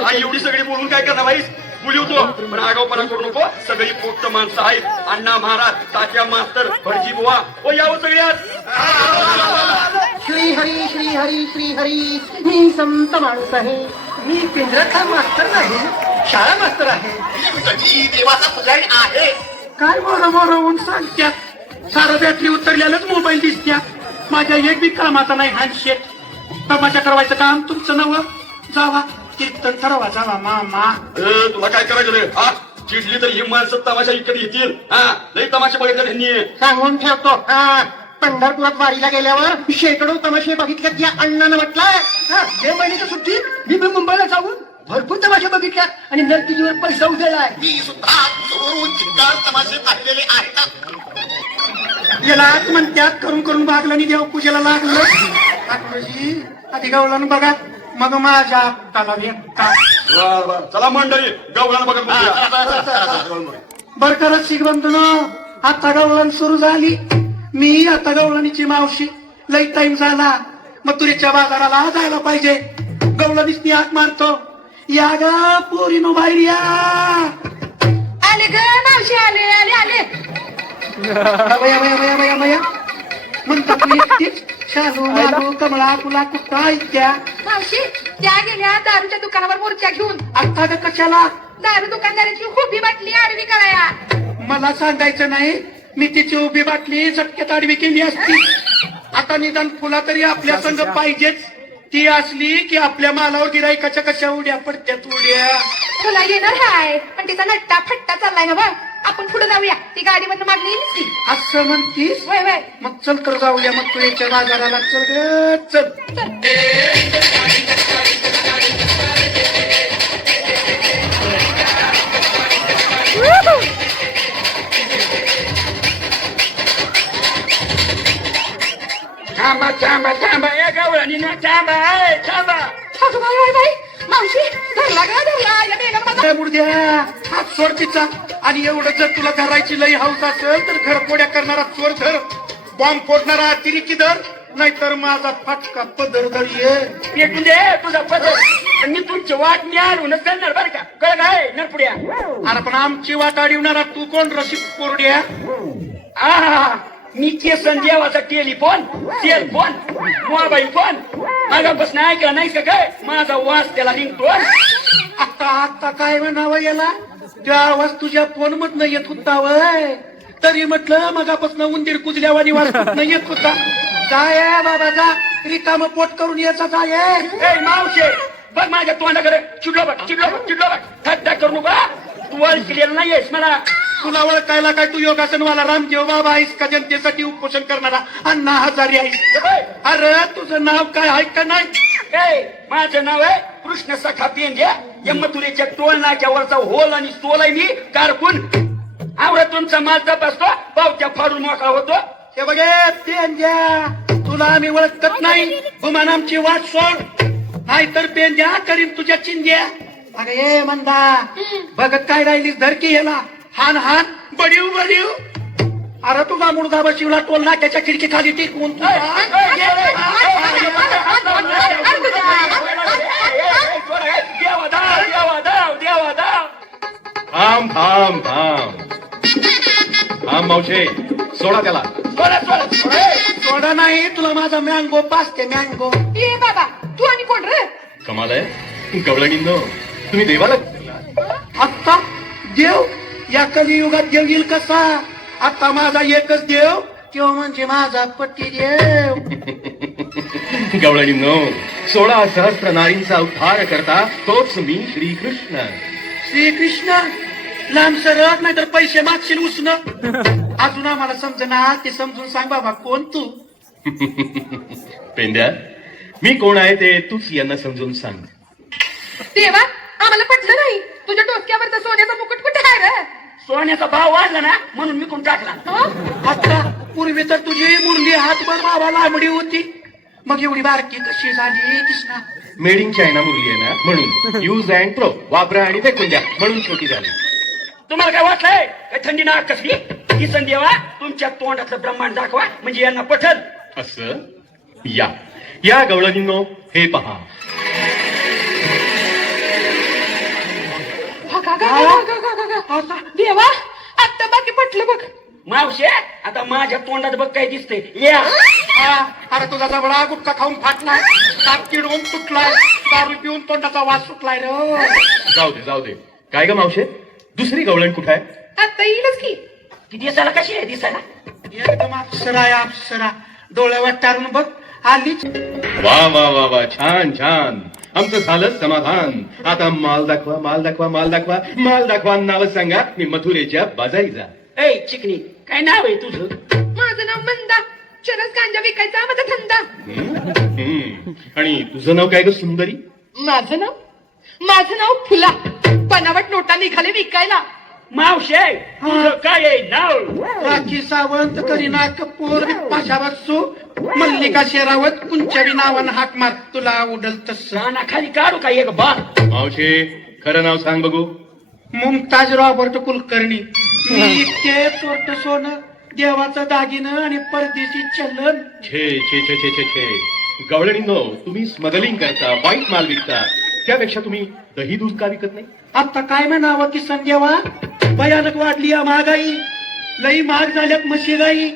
आई एवढी सगळी बोलून काय करणार बाईस. बोलवतो पण आगाऊपणा करू नको. सगळी पोक्त माणसं आहेत. अण्णा महाराज तात्या मास्तर भटजी बुवा ओ यावं सगळ्यात. श्री हरी मी संत माणूस आहे. मी केंद्राचा मास्तर नाही, शाळा मास्तर आहे. देवाचा पुजारी आहे. काय मोर सांगत्यात. सारं बॅटरी उतरलेलंच मोबाईल दिसत्या. माझ्या एक बी कामाचा नाही हँडशेक. तमाशा ठरवायचं काम तुमचं नवं. जावा कीर्तन ठरवा जावा मामा. तुला काय करायचं रे? हा चिडली तर ही माणसं तमाशा इकडे येतील. हा लई तमाशा बघितला त्यांनी. सांगून ठेवतो. हा पंढरपुरात वारीला गेल्यावर शेकडो तमाशे बघितल्यात या अण्णानं म्हटलंय. हे महिन्याच्या सुट्टीत मी मुंबईला जाऊन भरपूर तमाशे बघितल्यात आणि नर्तकीवर पैसा उधळलाय. मी सुद्धा चोरून चिंगार तमाशे पाहिलेले आहेत. यालाच म्हणत्यात करून करून भागलं आणि देव पूजेला लागलं. ठाकूरजी आधी गवळण बघा मग माझ्या हाताला भेटता. चला मंडळी गवळण बघत बर का रसिक बंधूनो, आता गवळण सुरू झाली. मी आता गवळणीची मावशी. लई टाइम झाला, मथुरेच्या बाजाराला जायला पाहिजे. गवळणीच हाक मारतो. या ग पोरीनो बाहेर या. आले ग मावशी आले आले आले. बया म्हणतात तू एकटीच. शालू मालू कमळा फुला कुठं ऐकत्या. मावशी त्या गेल्या दारूच्या दुकानावर मोर्चा घेऊन. आता ग कशाला? दारू दुकानदाराची उभी बाटली आडवी कराया. मला सांगायचं नाही, मी तिची उभी बाटली झटक्यात आडवी केली असती. आता निदान फुला तरी आपल्या संग पाहिजेच. ती असली की आपल्या मालावर गिराईकाच्या कशा उड्या पडत्यात उड्या. तुला येणार हाय पण तिचा नट्टा फट्टा चाललाय ना बघ. आपण पुढे जाऊया. ती गाडीमधून मागणी येईलच ती. असं म्हणतीस? वय वय मग चल तर जाऊया मग तुझ्या बाजाराला. चल ग चल. थांबा थांबा थांबा ए गवळणी ना थांबा थांबा. अगं बाई बाई बाई मावशी धरला ग धरला. या बेगम बघा. काय मुर्द्या हात सोड तिचा. आणि एवढं जर तुला धरायची लई हौस असेल तर घरपोड्या करणारा चोर धर. बॉम्ब फोडणारा अतिरेकी धर. नाहीतर माझा फाटका पदर धर. ये एक म्हणजे तुझा पदर मी तुमची वाट न्यालूनच करणार बरं का. कळ काय नरपुड्या. अरे पण आमची वाट अडवणारा तू कोण रसिक कोरड्या? आ मी केसन देवाचा telephone cell phone mobile phone मागापासून ऐकला नाही का काय. माझा वास त्याला निघतो. आता आता काय म्हणावं याला. त्या आवाज तुझ्या फोन मधनं येत होता वय. तरी म्हटलं मगापासून उंदीर कुजल्यावानी वाज कुठनं येत होता. जाय बाबा जा. रिकाम पोट करून यायचा जाय. ए मावशे बघ माझ्या तोंडाकडे. चिडलो बघ थट्टा करू नका. तू वळ केलेलं नाहीयेस मला. तुला ओळखायला काय तू योगासनवाला रामदेव बाबा आहेस का जनतेसाठी उपोषण करणारा अण्णा हजारी आहेस? अरे तुझं नाव काय आहे का नाही? ए माझं नाव आहे कृष्ण सखा पेंड्या. या मथुरेच्या टोल नाक्यावरचा होल आणि सोल आहे मी कारकून. आवडत तुमचा माल तपासतो पावत्या फाडून मोकळा होतो. हे बघे पेंद्या तुला आम्ही ओळखत नाही. गुमान आमची वाट सोड नाहीतर पेंद्या करीन तुझ्या चिंद्या. अगं ये मंदा बघत काय राहिलीस धरकी याला. हान हान बडीव बडीव. अरे तुझा मुलगा बशिवला टोल नाक्याच्या खिडकी खाली टिकून. थांब थांब थांब थांब मावशे सोडा त्याला. सोडा नाही तुला माझा मँगो पाचते मँगो. ये बाबा तू आणि कोण रे? कमाल आहे गवळणींनो. तुम्ही देवाला आत्ता देव या कलियुगात देव येईल कसा. आता माझा एकच देव तो म्हणजे माझा पती देव. गवळणींनो 16 सहस्त्र नारींचा उद्धार करता तोच मी श्रीकृष्ण. श्रीकृष्ण लांब सरळ नाहीतर पैसे मागशील उसण. अजून आम्हाला समजना ते समजून सांग बाबा कोण तू. पेंड्या मी कोण आहे ते तूच यांना समजून सांग. देवा आम्हाला पटलं नाही. तुझ्या डोक्यावरचा सोन्याचा मुकुट कुठे आहे रे? सोन्याचा भाव वाढला ना म्हणून मी कोण टाकला. आता पूर्वी तर तुझी मुरली हातभर बाबा लांबडी होती. मग एवढी बारकी कशी झाली कृष्णा? मेड इन चायना मुलगी आहे ना म्हणून. यूज अँड प्रो वापरा आणि फेकून द्या म्हणून छोटी झाली. तुम्हाला काय वाटलंय काय थंडी ना कसली. ही संदेवा तुमच्या तोंडातलं ब्रह्मांड दाखवा म्हणजे यांना पटल. असं या या गवळणींनो हे पहा. देवा आता बाकी पटलं बघ. मावशे आता माझ्या तोंडात बघ काय दिसतंय या अरे तुझा जबडा गुटखा खाऊन फाटलाय, दात किडवून तुटलाय, दारू पिऊन तोंडाचा वास सुटलाय रे. जाऊ दे काय ग मावशे, दुसरी गवळण कुठे आहे? आता येईलच की. ती दिसायला कशी आहे दिसायला? एकदम अप्सरा आहे अप्सरा, डोळे वाटारून बघ आलीच. वा वा वा वा, छान छान, आमचं झालं समाधान. आता माल दाखवा, माल दाखवा, माल दाखवा, माल दाखवा. नाव सांगा, मी मथुरेच्या बाजारीचा. ए चिकनी, काय नाव आहे तुझं? माझं नाव मंदा, चरस गांजा विकायचा माझा धंदा. आणि तुझं नाव काय ग सुंदरी? माझं नाव फुला, बनावट नोटा निघाले विकायला. मावशे तुझं काय आहे नाव? राखी सावंत, करीना कपूर, पाशा बस्सू, मल्लिका शेरावत, कुंचवी नावानं हाक मार, तुला उडल तसं. रानाखाली काढू का एक बार? मावशे खरं नाव सांग बघू. मुमताज रॉबर्ट कुलकर्णी. मी इतके चोरट सोनं, देवाचं दागिनं आणि परदेशी चलन. छे छे छे छे छे छे, गवळणींनो, तुम्ही स्मगलिंग करता, वाईट माल विकता, त्यापेक्षा तुम्ही दही दूध का विकत नाही? आता काय म्हणावं किसन देवा, भयानक वाढली या महागाई, लई महाग झाल्यात म्हशी गाई,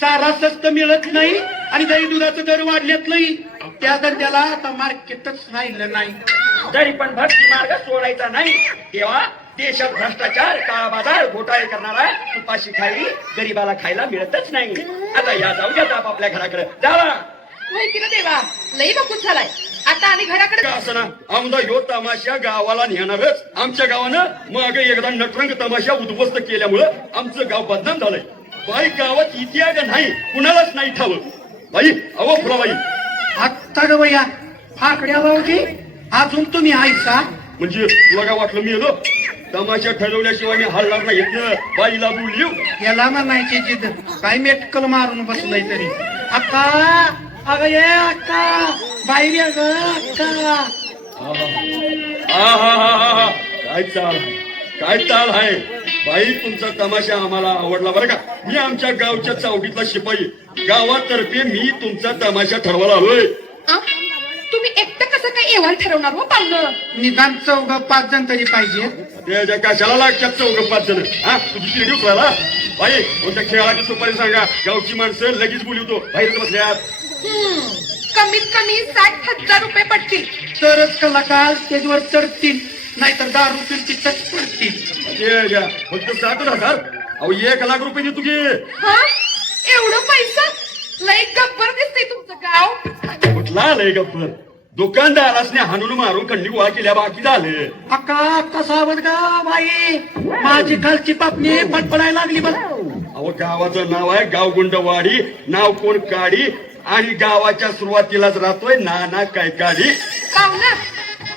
चारा स्वस्त मिळत नाही आणि दही दुधाचं दर वाढल्यात नाही. त्या धंद्याला आता मार्केटच राहिलं नाही. तरी पण भक्ती मार्ग सोडायचा नाही. तेव्हा देशात भ्रष्टाचार, काळा बाजार, घोटाळे करणारा तुपाशी खाई गरीबाला खायला मिळतच नाही. आता या जाऊ द्या आपापल्या घराकडे जावा. माहिती ना देवा, लई बघून झालाय. आता आणि घराकडे का असं ना, आमदा यो तमाशा गावाला नेणारच. आमच्या गावानं मग एकदा नटरंग तमाशा उद्ध्वस्त केल्यामुळं आमचं गाव बदनाम झालंय. बाई गावात इतिहास नाही, कुणालाच नाही ठावं. बाई अहो फुलाबाई, आत्ता ग बया फाकड्या भाऊजी, अजून तुम्ही आयसा? म्हणजे तुला काय वाटलं मी येलो? तमाशा ठरवल्याशिवाय मी हलणार नाही. बाईला बोलली याला म्हणायची जिद, काय मेटकल मारून बसलंय तरी. अक्का, अगं ये अक्का, बाहेर ये ग अक्का. काय चाल आहे, काय चाल आहे. बाई तुमचा तमाशा आम्हाला आवडला बरं का. मी आमच्या गावच्या चावडीतला शिपाई, गावातर्फे मी तुमचा तमाशा ठरवायला आलोय. तुम्ही एकटं कसं काय एव्हान ठरवणार हो पाहुणं? निदान 4-5 जण तरी पाहिजे. त्याच्या कशाला लागतात 4-5 जण? हा तुझी किरडी उचलायला? बाई तुमच्या खेळाची सुपारी सांगा, गावची माणसं लगेच बोलवतो. बाहेर बसल्यात. कमीत कमी 60,000 रुपये पडतील. तरच कलाकार स्टेजवर चढतील, नाहीतर दारू पिलची टच पडतील. फक्त 60,000? अहो 1,00,000 रुपये देतो की. हा, एवढं पैसा? लई गब्बर दिसतंय तुमचं गाव. कुठला लय गप्पर, दुकानदारासने हाणून मारून खंडी गोळा केल्या, बाकी झाले. अक्का कसा आवड गा बाई, माझी खालची पापणी पडपडायला लागली बघ. अहो गावाचं नाव आहे गावगुंडवाडी, नाव कोण काढी, आणि गावाच्या सुरुवातीलाच राहतोय नाना काय काढी. पाहुणं,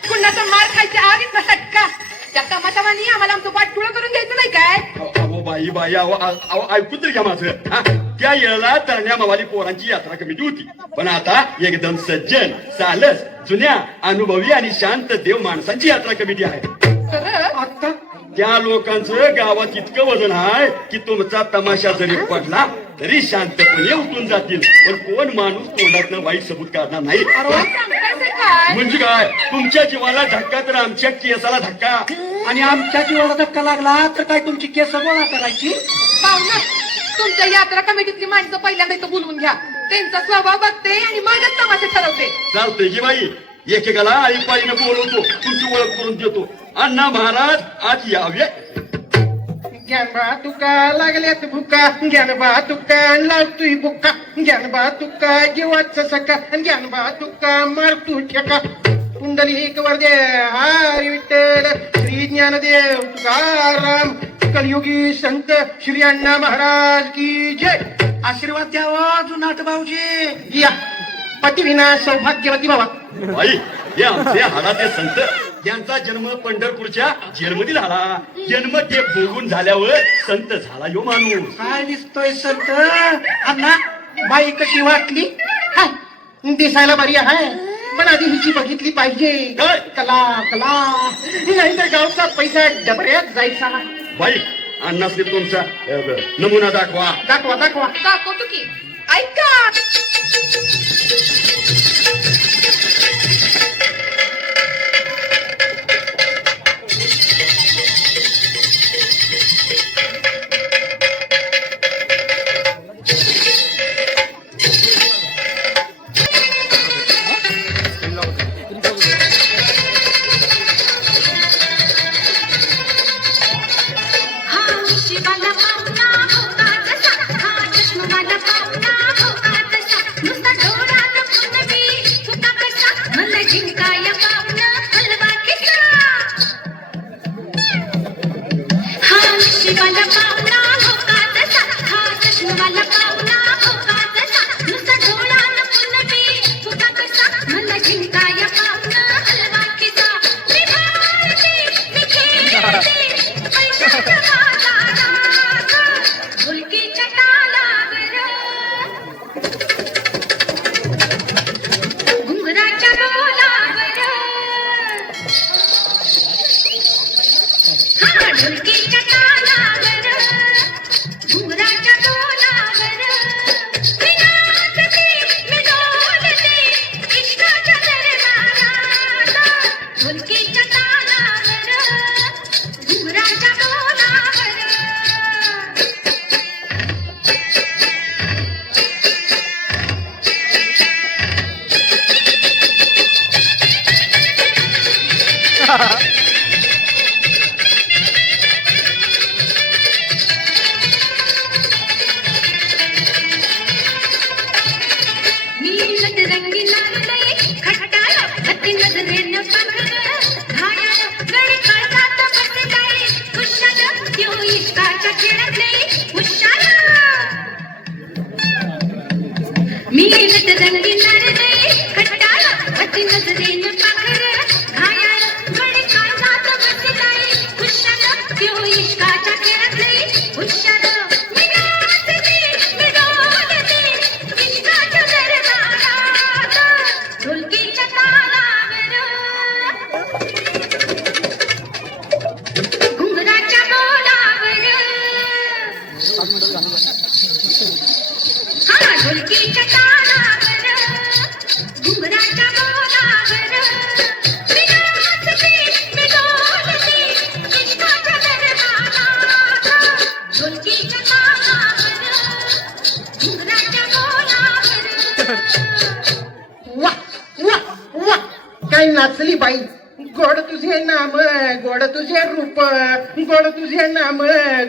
कुणाचा मार खायच्या आधीचा सटका. त्या तमाशावानी आम्हाला आमचं पाठपुळं करून घ्यायचं नाही काय? अहो बाई अहो ऐकून तरी घ्या माझं. हा, त्या येळेला तरण्या मावाली पोरांची यात्रा कमिटी होती, पण आता एकदम सज्जन, सालस, जुन्या, अनुभवी आणि शांत देव माणसांची यात्रा कमिटी आहे. खरं? आता त्या लोकांचं गावात इतकं वजन आहे की तुमचा तमाशा जरी पडला तरी शांतपणे उठून जातील, पण कोण माणूस तोंडातनं वाईट सबूत काढणार नाही. काय सांगतायचं काय? म्हणजे काय, तुमच्या जीवाला धक्का तर आमच्या केसाला धक्का. आणि आमच्या जीवाला धक्का लागला तर काय तुमची केस गोळा करायची? पाहुणं, तुमच्या यात्रा कमिटीतली माणसं पहिल्यांदा इथं बोलवून घ्या. त्यांचा स्वभाव बघते आणि माझ्याच तमाशा ठरवते. चालतंय की बाई, एकेकाला आईपाईनं बोलवतो, तुमची ओळख करून देतो. अण्णा महाराज आज यावे. ज्ञानबा तुका लागल्यात भुका, ज्ञानबा तुका लावतोय बुका, ज्ञानबा तुका जीवाचं सका, ज्ञानबा तुका मारतू ठेका. पुंडलिक वरदे हरी विठ्ठल, श्री ज्ञानदेव तुकाराम, कलियुगी संत श्री अण्णा महाराज की जय. आशीर्वाद द्यावा जुनाट भाऊजी. या पतिविना सौभाग्यवती बाबा. बाई हे आमचे हाडाचे संत, यांचा जन्म पंढरपूरच्या जेलमध्ये झाला. जन्म ते भोगून झाल्यावर संत झाला यो माणूस. काय दिसतोय संत? अण्णा बाई कशी वाटली? हाय, दिसायला बरी आहे, पण आधी हिची बघितली पाहिजे. काय? कला कला, नाही तर गावचा पैसा डबऱ्यात जायचा. बाई अण्णासने तुमचा नमुना दाखवा. दाखवा दाखवा. दाखवतो की, ऐका. मी नट रंगी नडले खट्टाळा अति नजरेन पाखर घायाळ गडी काळजात बसलाय हुशार त्यो इश्काच्या खेळातले हुशार मी गाते मी डोलते इश्काच्या दरबारात ढोलकीच्या तालावर घुंगराच्या बोलावर हा ढोलकीच्या तालावर घुंगराच्या बोलावर मी नाचते मी डोलते इश्काच्या दरबारात ढोलकीच्या तालावर घुंगराच्या बोलावर वा वा वा काय नाचली बाई गोड तुझे नाम गोड तुझे रूप गोड तुझे नाम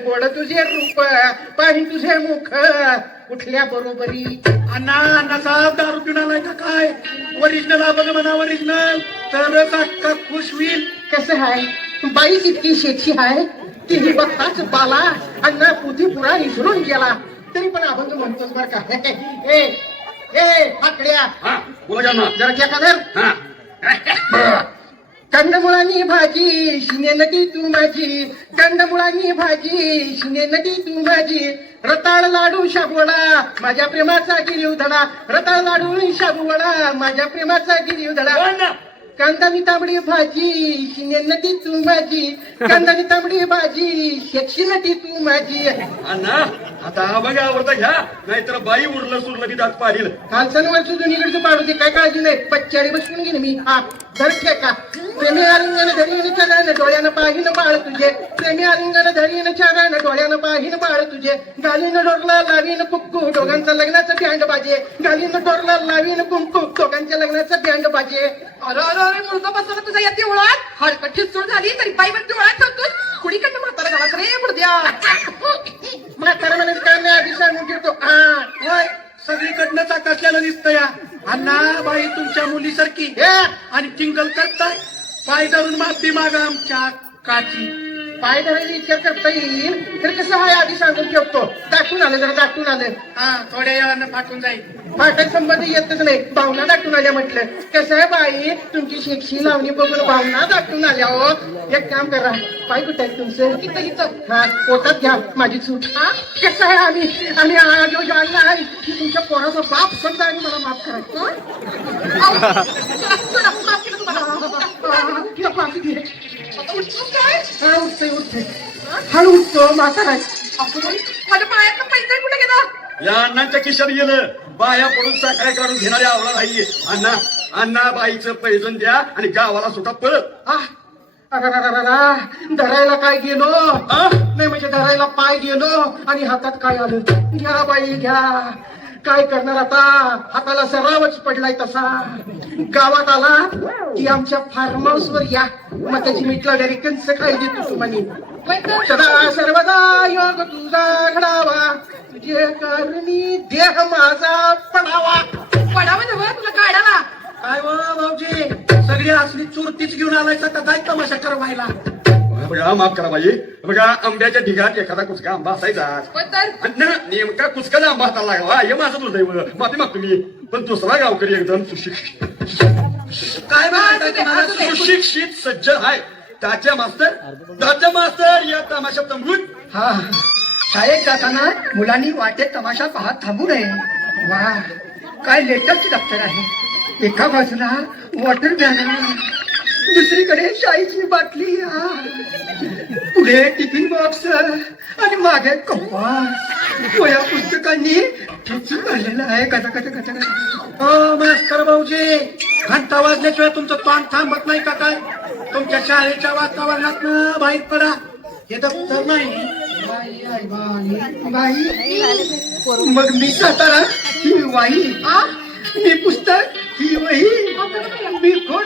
गोड तुझे रूप पाणी तुझे मुख कुठल्या बरोबरी अण्णा अण्णा साहेब दारू पिऊन आलाय का काय ओरिजिनल बघ म्हणा ओरिजिनल तरच अक्का खुश होईल कसं आहे बाई इतकी शेती आहे तिने बघताच बाला अण्णा पुधी पुरा विसरून गेला तरी पण आपण म्हणतोच बरं का ए ए आकड्या हा बोला का ना जरा क्या कदर हा कंदमुळांनी भाजी शिने नदी तू माझी कंदमुळांनी भाजी शिने नदी तू माझी रताळ लाडू शाबूवडा माझ्या प्रेमाचा गिरीव धडा रताळ लाडू शाबूवडा माझ्या प्रेमाचा गिरीव धडा कांदानी तांबडी भाजी शिने नदी तू माझी कांदानी तांबडी भाजी शेक्षी नदी तू माझी अण्णा आता हा बघा आवडता घ्या नाहीतर बाई उरलं सुरलं की दात पाडील कालचं वर्ष दोन्हीकडचं पाडू दे काय काळजी नाही पच्चाडी बसून गेले मी हा धर का प्रेमी आलिंगन धरीन चरण डोळ्यानं पाहिन बाळ तुझे प्रेमी आलिंगन धरीन चरण डोळ्यानं पाहिन बाळ तुझे गालीन डोरला लावीन कुक्कू दोघांचं लग्नाचं बँड बाजे गालीन डोरला लावीन कुंकू दोघांच्या लग्नाचं बँड बाजे अरे अरे अरे मुलगा बसला तुझा येते ओळख हडकट सुरू झाली तरी बाईवरती ओळख ठेवतोस कुणीकडनं म्हातारा झाला रे बुडद्या म्हातारा म्हणायचं काय नाही आधी सांगून ठेवतो होय सगळीकडनंच आकाशल्याला दिसतं या अण्णा बाई तुमच्या मुलीसारखी आणि टिंगल करताय पाय धरून माफी मागा आमच्या काची पाय धरायला विचार करता येईल तर कसं आहे आधी सांगून ठेवतो दाटून आलं जरा दाटून आलं हा थोड्या वेळानं फाटून जाईल फाटक संबंध येतच नाही भावना दाटून आल्या म्हटलं कसं आहे बाई तुमची शेक्षी लावणी बघून भावना दाटून आल्या हो एक काम करा पाय कुठं आहे तुमचं हा पोटात घ्या माझी चूक हा कसं आहे आम्ही जो जाणला आहे की तुमच्या पोराचा बाप समजा आणि मला माफ करायचं हळू उठतो म्हातारा माझ्या पायातला पैसा कुठे गेला या अण्णांच्या खिशात गेलं बाया पडून सकाळी काढून घेणाऱ्या आवडा नाहीये अण्णा अण्णा बाईचं पैजण द्या आणि गावाला सुटा पळत धरायला काय गेलो नाही म्हणजे धरायला पाय गेलो आणि हातात काय आलं घ्या बाई घ्या काय करणार आता हाताला सरावच पडलाय तसा गावात आला की आमच्या फार्म हाऊस वर या मग त्याची मिटला कंस काय देतो तुम्हाला सदा सर्वदा योग तुझा घडावा तुझे करणी देह माझा पडावा पडावं नव्ह तुला काढावा काय भाऊजी सगळी असली चोरतीच घेऊन आलाय तर काय तमाशा करवायला बघा माफ करा बाई बघा आंब्याच्या ढिगात एखादा कुचका आंबा असायचा नेमका कुचका आंबा हाताला लागला हे माझं दुर्दैव माफी मागतो मी पण दुसरा गावकरी एकदम सुशिक्षित काय सुशिक्षित सज्ज आहे तात्या मास्तर या तमाशा तंबूत हा शाळेत जाताना मुलांनी वाटेत तमाशा पाहत थांबू नये वा काय लेटेस्ट दप्तर आहे एका बाजूला वॉटर बॅनर दुसरीकडे शाईची बाटली पुढे टिफिन बॉक्स आणि मागे कंपास वया पुस्तकांनी ठेचून आलेलं आहे कथा कथा कथा कथा मास्तर भाऊजी घंटा वाजल्याशिवाय तुमचं तोंड थांबत नाही का काय तुमच्या शाळेच्या वातावरणात बाहेर पडा हे दप्तर नाही बाई मग मी सातारा ही वाई मी पुस्तक ही वही मी कोण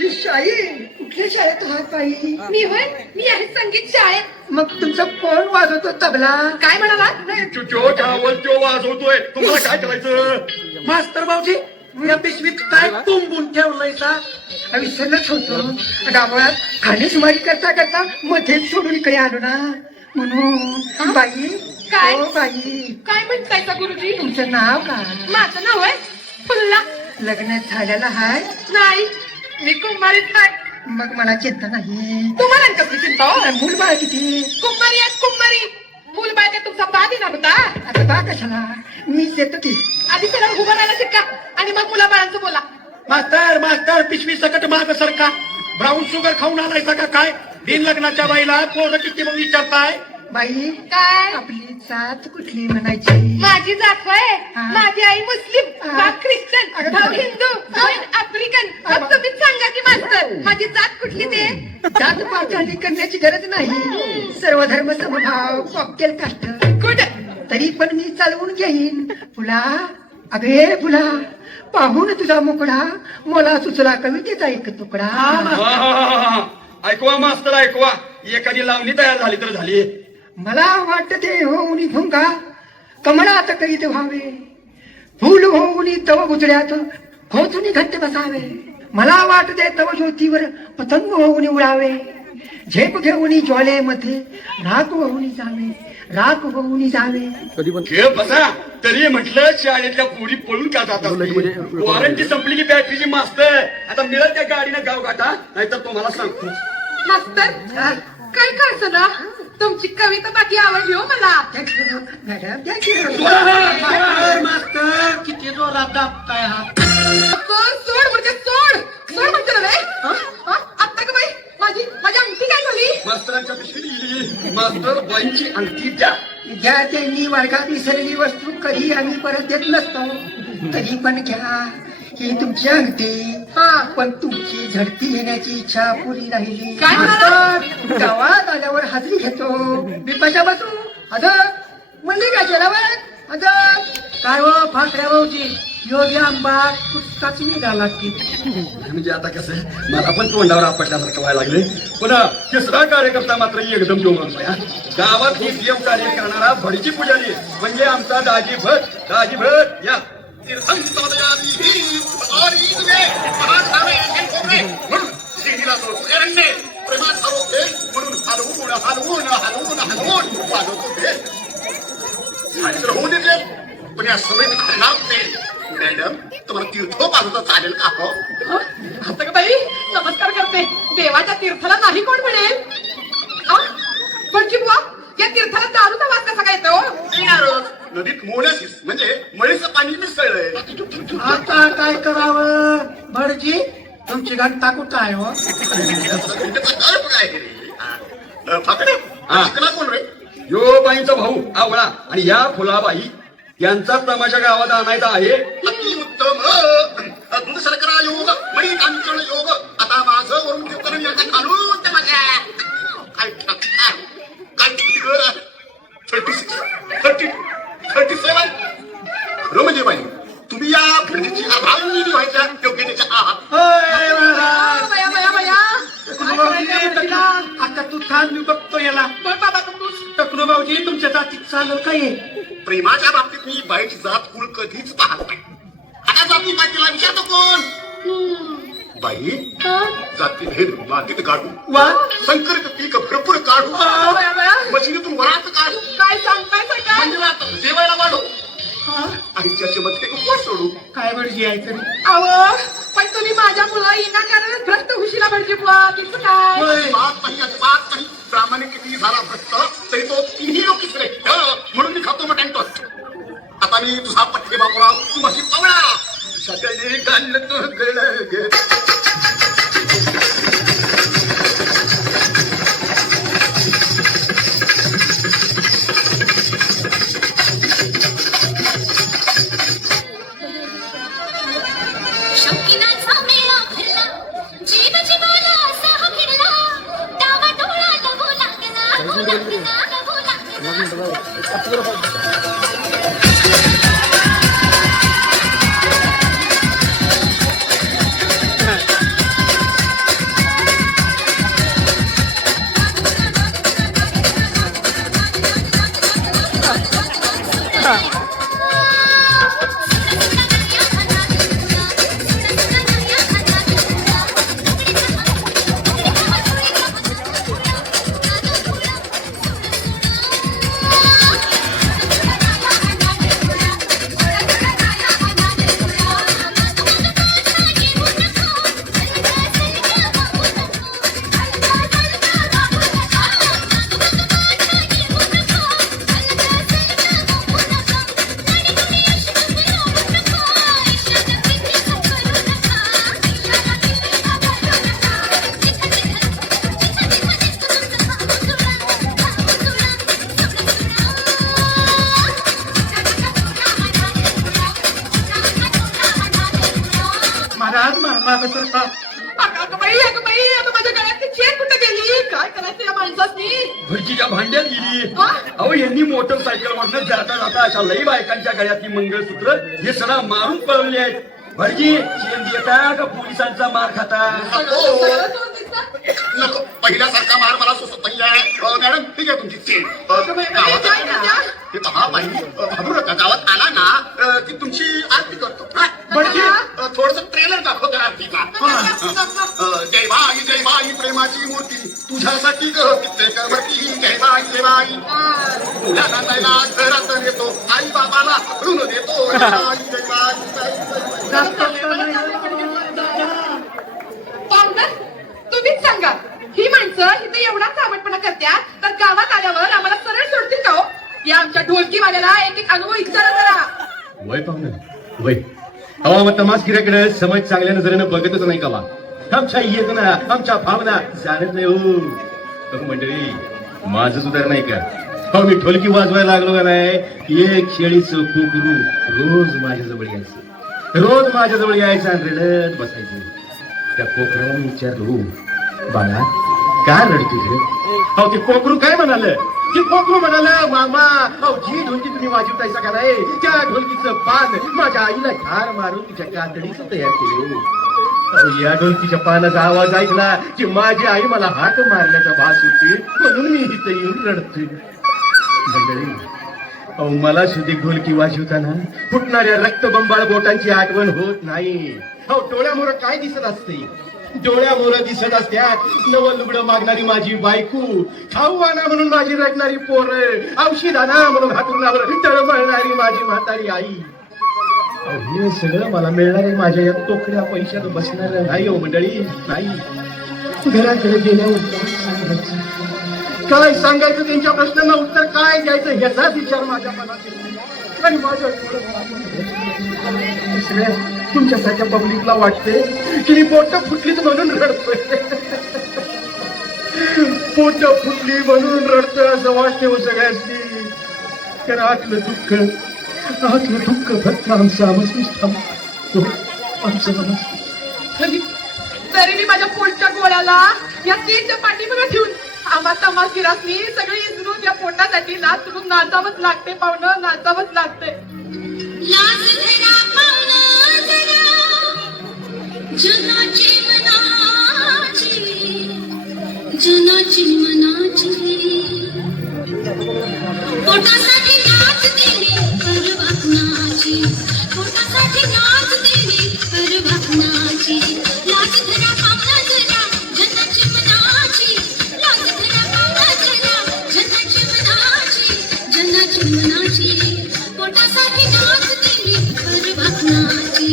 ही शाई कुठल्या शाळेत आहात बाई मी आहे संगीत शाळेत मग तुमचा कोण वाजवतो तबला काय म्हणाला तो वाजवतोय तुम्हाला काय करायचं मास्तर भाऊजी या पिशवीत काय तुंबून ठेवलंय का विसरलंच होतो डाबळात खाली सुमारी करता करता मध्येच सोडून इकडे आलो ना म्हणून बाई काय? ओ बाई काय म्हणतायचा गुरुजी? तुमचं नाव काय? माझं नाव आहे फुल्ला. लग्न झालेलं हाय? नाही, मी कुमारीच नाही. मग मला चिंता नाही. तुम्हाला कसली चिंता हो? मूल बाळ किती? कुमारी आहे कुमारी. मूलबाळ काय तुमचा बा देणार होता? आता बा कशाला, मीच देतो की. आधी त्याला उभं राहायला शिका आणि मग मुलाबाळांचं बोला. मास्तर मास्तर पिशवी सकट माग सरका. ब्राऊन शुगर खाऊन आलायचा का काय? बिन लग्नाच्या बाईला पोरं किती मग विचारताय? बाई काय? आपली जात कुठली म्हणायची? माझी जात आहे. हा. माझी आई मुस्लिम, हा. बाप ख्रिश्चन, अगं, भाऊ हिंदू, बहीण आफ्रिकन. मग तुम्हीच सांगा की मास्तर, माझी जात कुठली ते? जात पाचाली करण्याची गरज नाही. सर्व धर्म समभाव कॉकटेल काष्ट कुठं? तरी पण मी चालवून घेईन. फुला अगे फुला, पाहून तुझा मुकडा, मला सुचला कवितेचा एक तुकडा. ऐकवा मास्तर ऐकवा. एखादी लावणी तयार झाली तर झाली. मला वाटते होऊन भुंगा कमळात करीत व्हावे, फूल होऊन तव गुजड्यात खोचून घट्ट बसावे. मला वाटते तव ज्योतीवर पतंग होऊन उडावे, झेप घेऊन ज्वालेमध्ये राख होऊन जावे, राख होऊन जावे. खेळ बसा. तरी म्हटलं शाळेतल्या पोरी पळून का जातात? वॉरंटी संपली की बॅटरीची मास्तर. आता मिळत त्या गाडीनं गाव गाठा, नाहीतर तुम्हाला सांगतो. मास्तर काय करायचं ना? तुमची कविता बाकी आवडली हो मला. मॅडम द्या की. मास्तर किती जोरात दाबताय हा? सोड म्हणजे सोड सोड म्हणते ना रे. आत्ता का बाई माझी अंगठी काय झाली? मास्तरांच्या पिशवीत गेली. मास्तर बाईंची अंगठी द्या. ज्या त्यांनी वर्गात विसरलेली वस्तू कधी आम्ही परत देत नसतो, तरी पण घ्या. ही तुमची अंगठी. पण तुमची झडती घेण्याची इच्छा पुरी राहिली. काय मास्तर, गावात आल्यावर हाजरी घेतो. मी कशा बसू? हजर म्हणली काय जेलावर हजर. काय हो फाकड्या भाऊजी, योगी आंबा कुचकाच निघाला की. म्हणजे आता कसं मला पण तोंडावर आपटल्यासारखं व्हायला लागले. पण तिसरा कार्यकर्ता मात्र एकदम जोरात आहे. गावात ही पीएम कार्य करणारा भडजी पुजारी म्हणजे आमचा दाजी भट. दाजी भट या. पण या सगळे मॅडम तुम्हाला तीर्थोपासना चालेल का? हो आता का बाई नमस्कार करते. देवाच्या तीर्थाला नाही कोण म्हणेल? पण बुवा या तीर्थाला दारूचा वास कसा काय येतो? नदीत मोलॅसिस म्हणजे मळीचं पाणी मिसळलंय. आता काय करावं भटजी? तुमची घंटा कुठं आहे हो? कोण रे? यो बाईंचा भाऊ आवळा आणि या फुलाबाई यांचा तमाशा गावात आणायचा आहे. अतिउत्तम. दूध शर्करा योग मणी कांचन योग. आता माझं वरून कीर्तन यांना घालून ते माझ्या काय 37 खरं म्हणजे बाई तुम्ही या भटजीची अभावी व्हायच्या योग्यतेच्या आहात. बया बया बया आता तू थांब, मी बघतो याला. बाबा तू टकलो भाऊजी, तुमच्या जातीत चालव काय? प्रेमाच्या बाबतीत मी बाईची जात कुळ कधीच पाहत नाही. आता जाती पातीला विचारतो कोण? बाई जाती भेद मातीत काढू, संकरित पीक भरपूर काढू, बया बया मशिनीतून वरात काढू, काय सांगताय काय? मंदिरात जेवायला वाढू आणि त्याच्या मध्ये उपवास सोडू. काय भटजी आहे तरी? अहो पण तुम्ही माझ्या मुला विनाकारण भ्रष्ट हुशीला भटजी बुवा. तिचं काय? अजिबात नाही. प्रामाणिक किती झाला भ्रष्ट तरी तो तिन्ही लोक श्रेष्ठ. म्हणून मी खातो मग टँटो. आता मी तुझा पठ्ठे बाबूराव, तू माझी पवळा. सगळे घाललं तो गळ. शौकीनाचा मेळा भरला, जीव जीवाला सह फिरला, डावा डोळा लगू लागला, महाराज मागे सरका. अगं बाई आता माझ्या गळ्यातली चेन कुठे गेली? काय करायचं या माणसानी? भटजीच्या भांड्यात गेली. हा? अहो यांनी मोटरसायकल वरनं जाता जाता अशा लई बायकांच्या गळ्यातली मंगळसूत्र हे सगळं मारून पळवले आहेत. भटजी चेन देता का पोलिसांचा मार खाता? सगळं चोर दिसतात. नको पहिल्यासारखा मार मला सुचत नाहीये. मॅडम ठीक आहे तुमची चेन. अगं बाई, काय करत्या? ते पहा बाई घाबरू नका. गावात आला ना की तुमची आरती करतो. भटजी थोडस ट्रेलर दाखवतो आरतीचा. जय बाई प्रेमाची मूर्ती तुझ्यासाठी कित्येकवरती जय बाई तुला नाचायला घरात येतो आई बाबाला ऋण देतो जय पाहुणं, तुम्हीच सांगा, ही माणसं इथे एवढा चावटपणा करत्या तर गावात आल्यावर आम्हाला सरळ सोडतील का हो? या आमच्या ढोलकीवाल्याला एक अनुभव विचारा जरा. वय पाहुणं वय. अहो मग तमासगिराकडे समज चांगल्या नजरेनं बघतच नाही का वा? आमच्या येतना आमच्या भावना जाणत नाही हो. मंडळी माझं सुधार नाही का? हो मी ढोलकी वाजवायला लागलो का नाही एक शेळीचं कोकरू रोज माझ्याजवळ यायचं. रोज माझ्याजवळ यायचं आणि रडत बसायचं. त्या कोकराला मी विचारलो बाळा काय रडतो रे? अहो ते कोकरू काय म्हणाल? ते कोकरू म्हणाल मामा अहो जी ढोलकी तुम्ही वाजवतायचा का नाही त्या ढोलकीचं पान माझ्या आईला ठार मारून तिच्या कातडीचं तयार केले. अहो या ढोलकीच्या पानाचा आवाज ऐकला की माझी आई मला हात मारण्याचा भास होती म्हणून मी इथं येऊन रडतोय. मंडळी अहो मला सुद्धा ढोलकी वाजवताना फुटणाऱ्या रक्तबंबाळ बोटांची आठवण होत नाही. अहो डोळ्यामोर काय दिसत असते? डोळ्यामोर दिसत असत्यात नवं लुगडं मागणारी माझी बायको, खाऊ आणा म्हणून माझी रडणारी पोरं, औषध आणा म्हणून हातरुणावर तळमळणारी माझी म्हातारी आई. हे सगळं मला मिळणार आहे माझ्या या तोकड्या पैशात बसणार नाही हो मंडळी नाही. घराकडे गेल्यावर काय सांगायचं त्यांच्या प्रश्नांना उत्तर काय द्यायचं ह्याचाच विचार माझ्या मनात येतो. आणि माझ्या सगळ्या तुमच्यासारख्या पब्लिकला वाटते की पोट फुटलीच म्हणून रडतोय. पोट फुटली म्हणून रडतोय असं वाटते हो सगळ्यांनी. तर आतलं दुःख फक्त आमचं आमचंच थांबतो. आमचं तरी मी माझ्या पोटच्या गोळ्याला या सीटच्या पाठीमागे ठेवून आम्हा तमासगिरासनी सगळी इजरून या पोटासाठी नाच करून नाचावंच लागते. पाहुणं नाचावंच लागते. लाज धरा पावलं जरा जनाची मनाची पोटासाठी नाच देणे परवाकनाची पोटासाठी नाच देणे परवाकनाची लाज धरा पावलं जरा जनाची मनाची लाज धरा पावलं जरा जनाची मनाची पोटासाठी नाच देणे परवाकनाची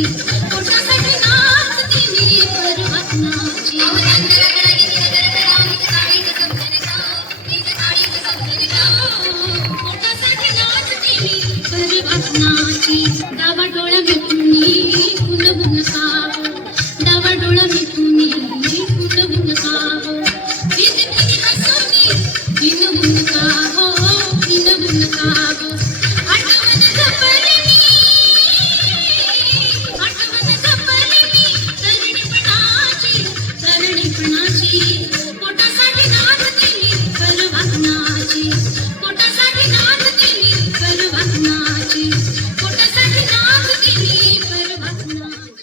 पोटासाठी नाच देणे परवाकनाची डावा डोळा मिटूनी फुलवून नका डावा डोळा मिटूनी फुलवून नका विजली हसवणी विनवून नका विनवून नका आठवण जपलेली तरुणीपणाची पोटासाठी नाच केली परवाकनाची पोटासाठी नाच केली परवाकनाची पोटासाठी नाच केली परवाकनाची.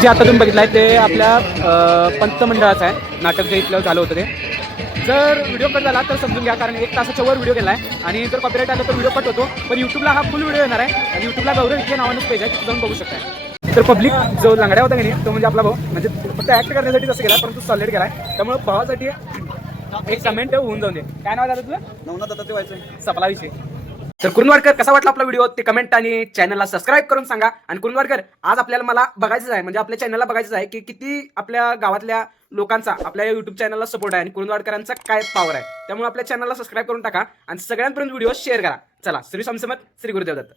जे आता तुम्ही बघितलं आहे ते आपल्या पंतमंडळाचं आहे. नाटक जे इथलं झालं होतं ते. जर व्हिडिओ कट झाला तर समजून घ्या, कारण 1 तासाच्या वर व्हिडिओ केला आहे आणि जर कॉपीराईट आलं तर व्हिडिओ कट होतो. पण यूट्यूबला हा फुल व्हिडिओ येणार आहे आणि यूट्यूबला गौरव इथे नावानंच पेज आहे, तिथे जाऊन बघू शकता. तर पब्लिक जो लांगड्या होता की नाही तो म्हणजे आपला भाऊ, म्हणजे फक्त ऍक्ट करण्यासाठी तसं केला परंतु सॉलिड केला आहे. त्यामुळे भावासाठी एक कमेंट होऊन जाऊन दे. काय नाव झालं तुझं? नवनाथ दत्तात्रय व्हायचं सपला विषय. तर कुरुंदवाडकर कसा वाटला आपला व्हिडिओ ते कमेंट आणि चॅनलला सबस्क्राईब करून सांगा. आणि कुरुंदवाडकर आज आपल्याला मला बघायचं आहे, म्हणजे आपल्या चॅनलला बघायचं आहे की किती आपल्या गावातल्या लोकांचा आपल्या युट्यूब चॅनलला सपोर्ट आहे आणि कुरुंदवाडकरांचा काय पॉवर आहे. त्यामुळे आपल्या चॅनलला सबस्क्राईब करून टाका आणि सगळ्यांपर्यंत व्हिडिओ शेअर करा. चला, श्री स्वामी समर्थ, श्री गुरुदेव दत्त.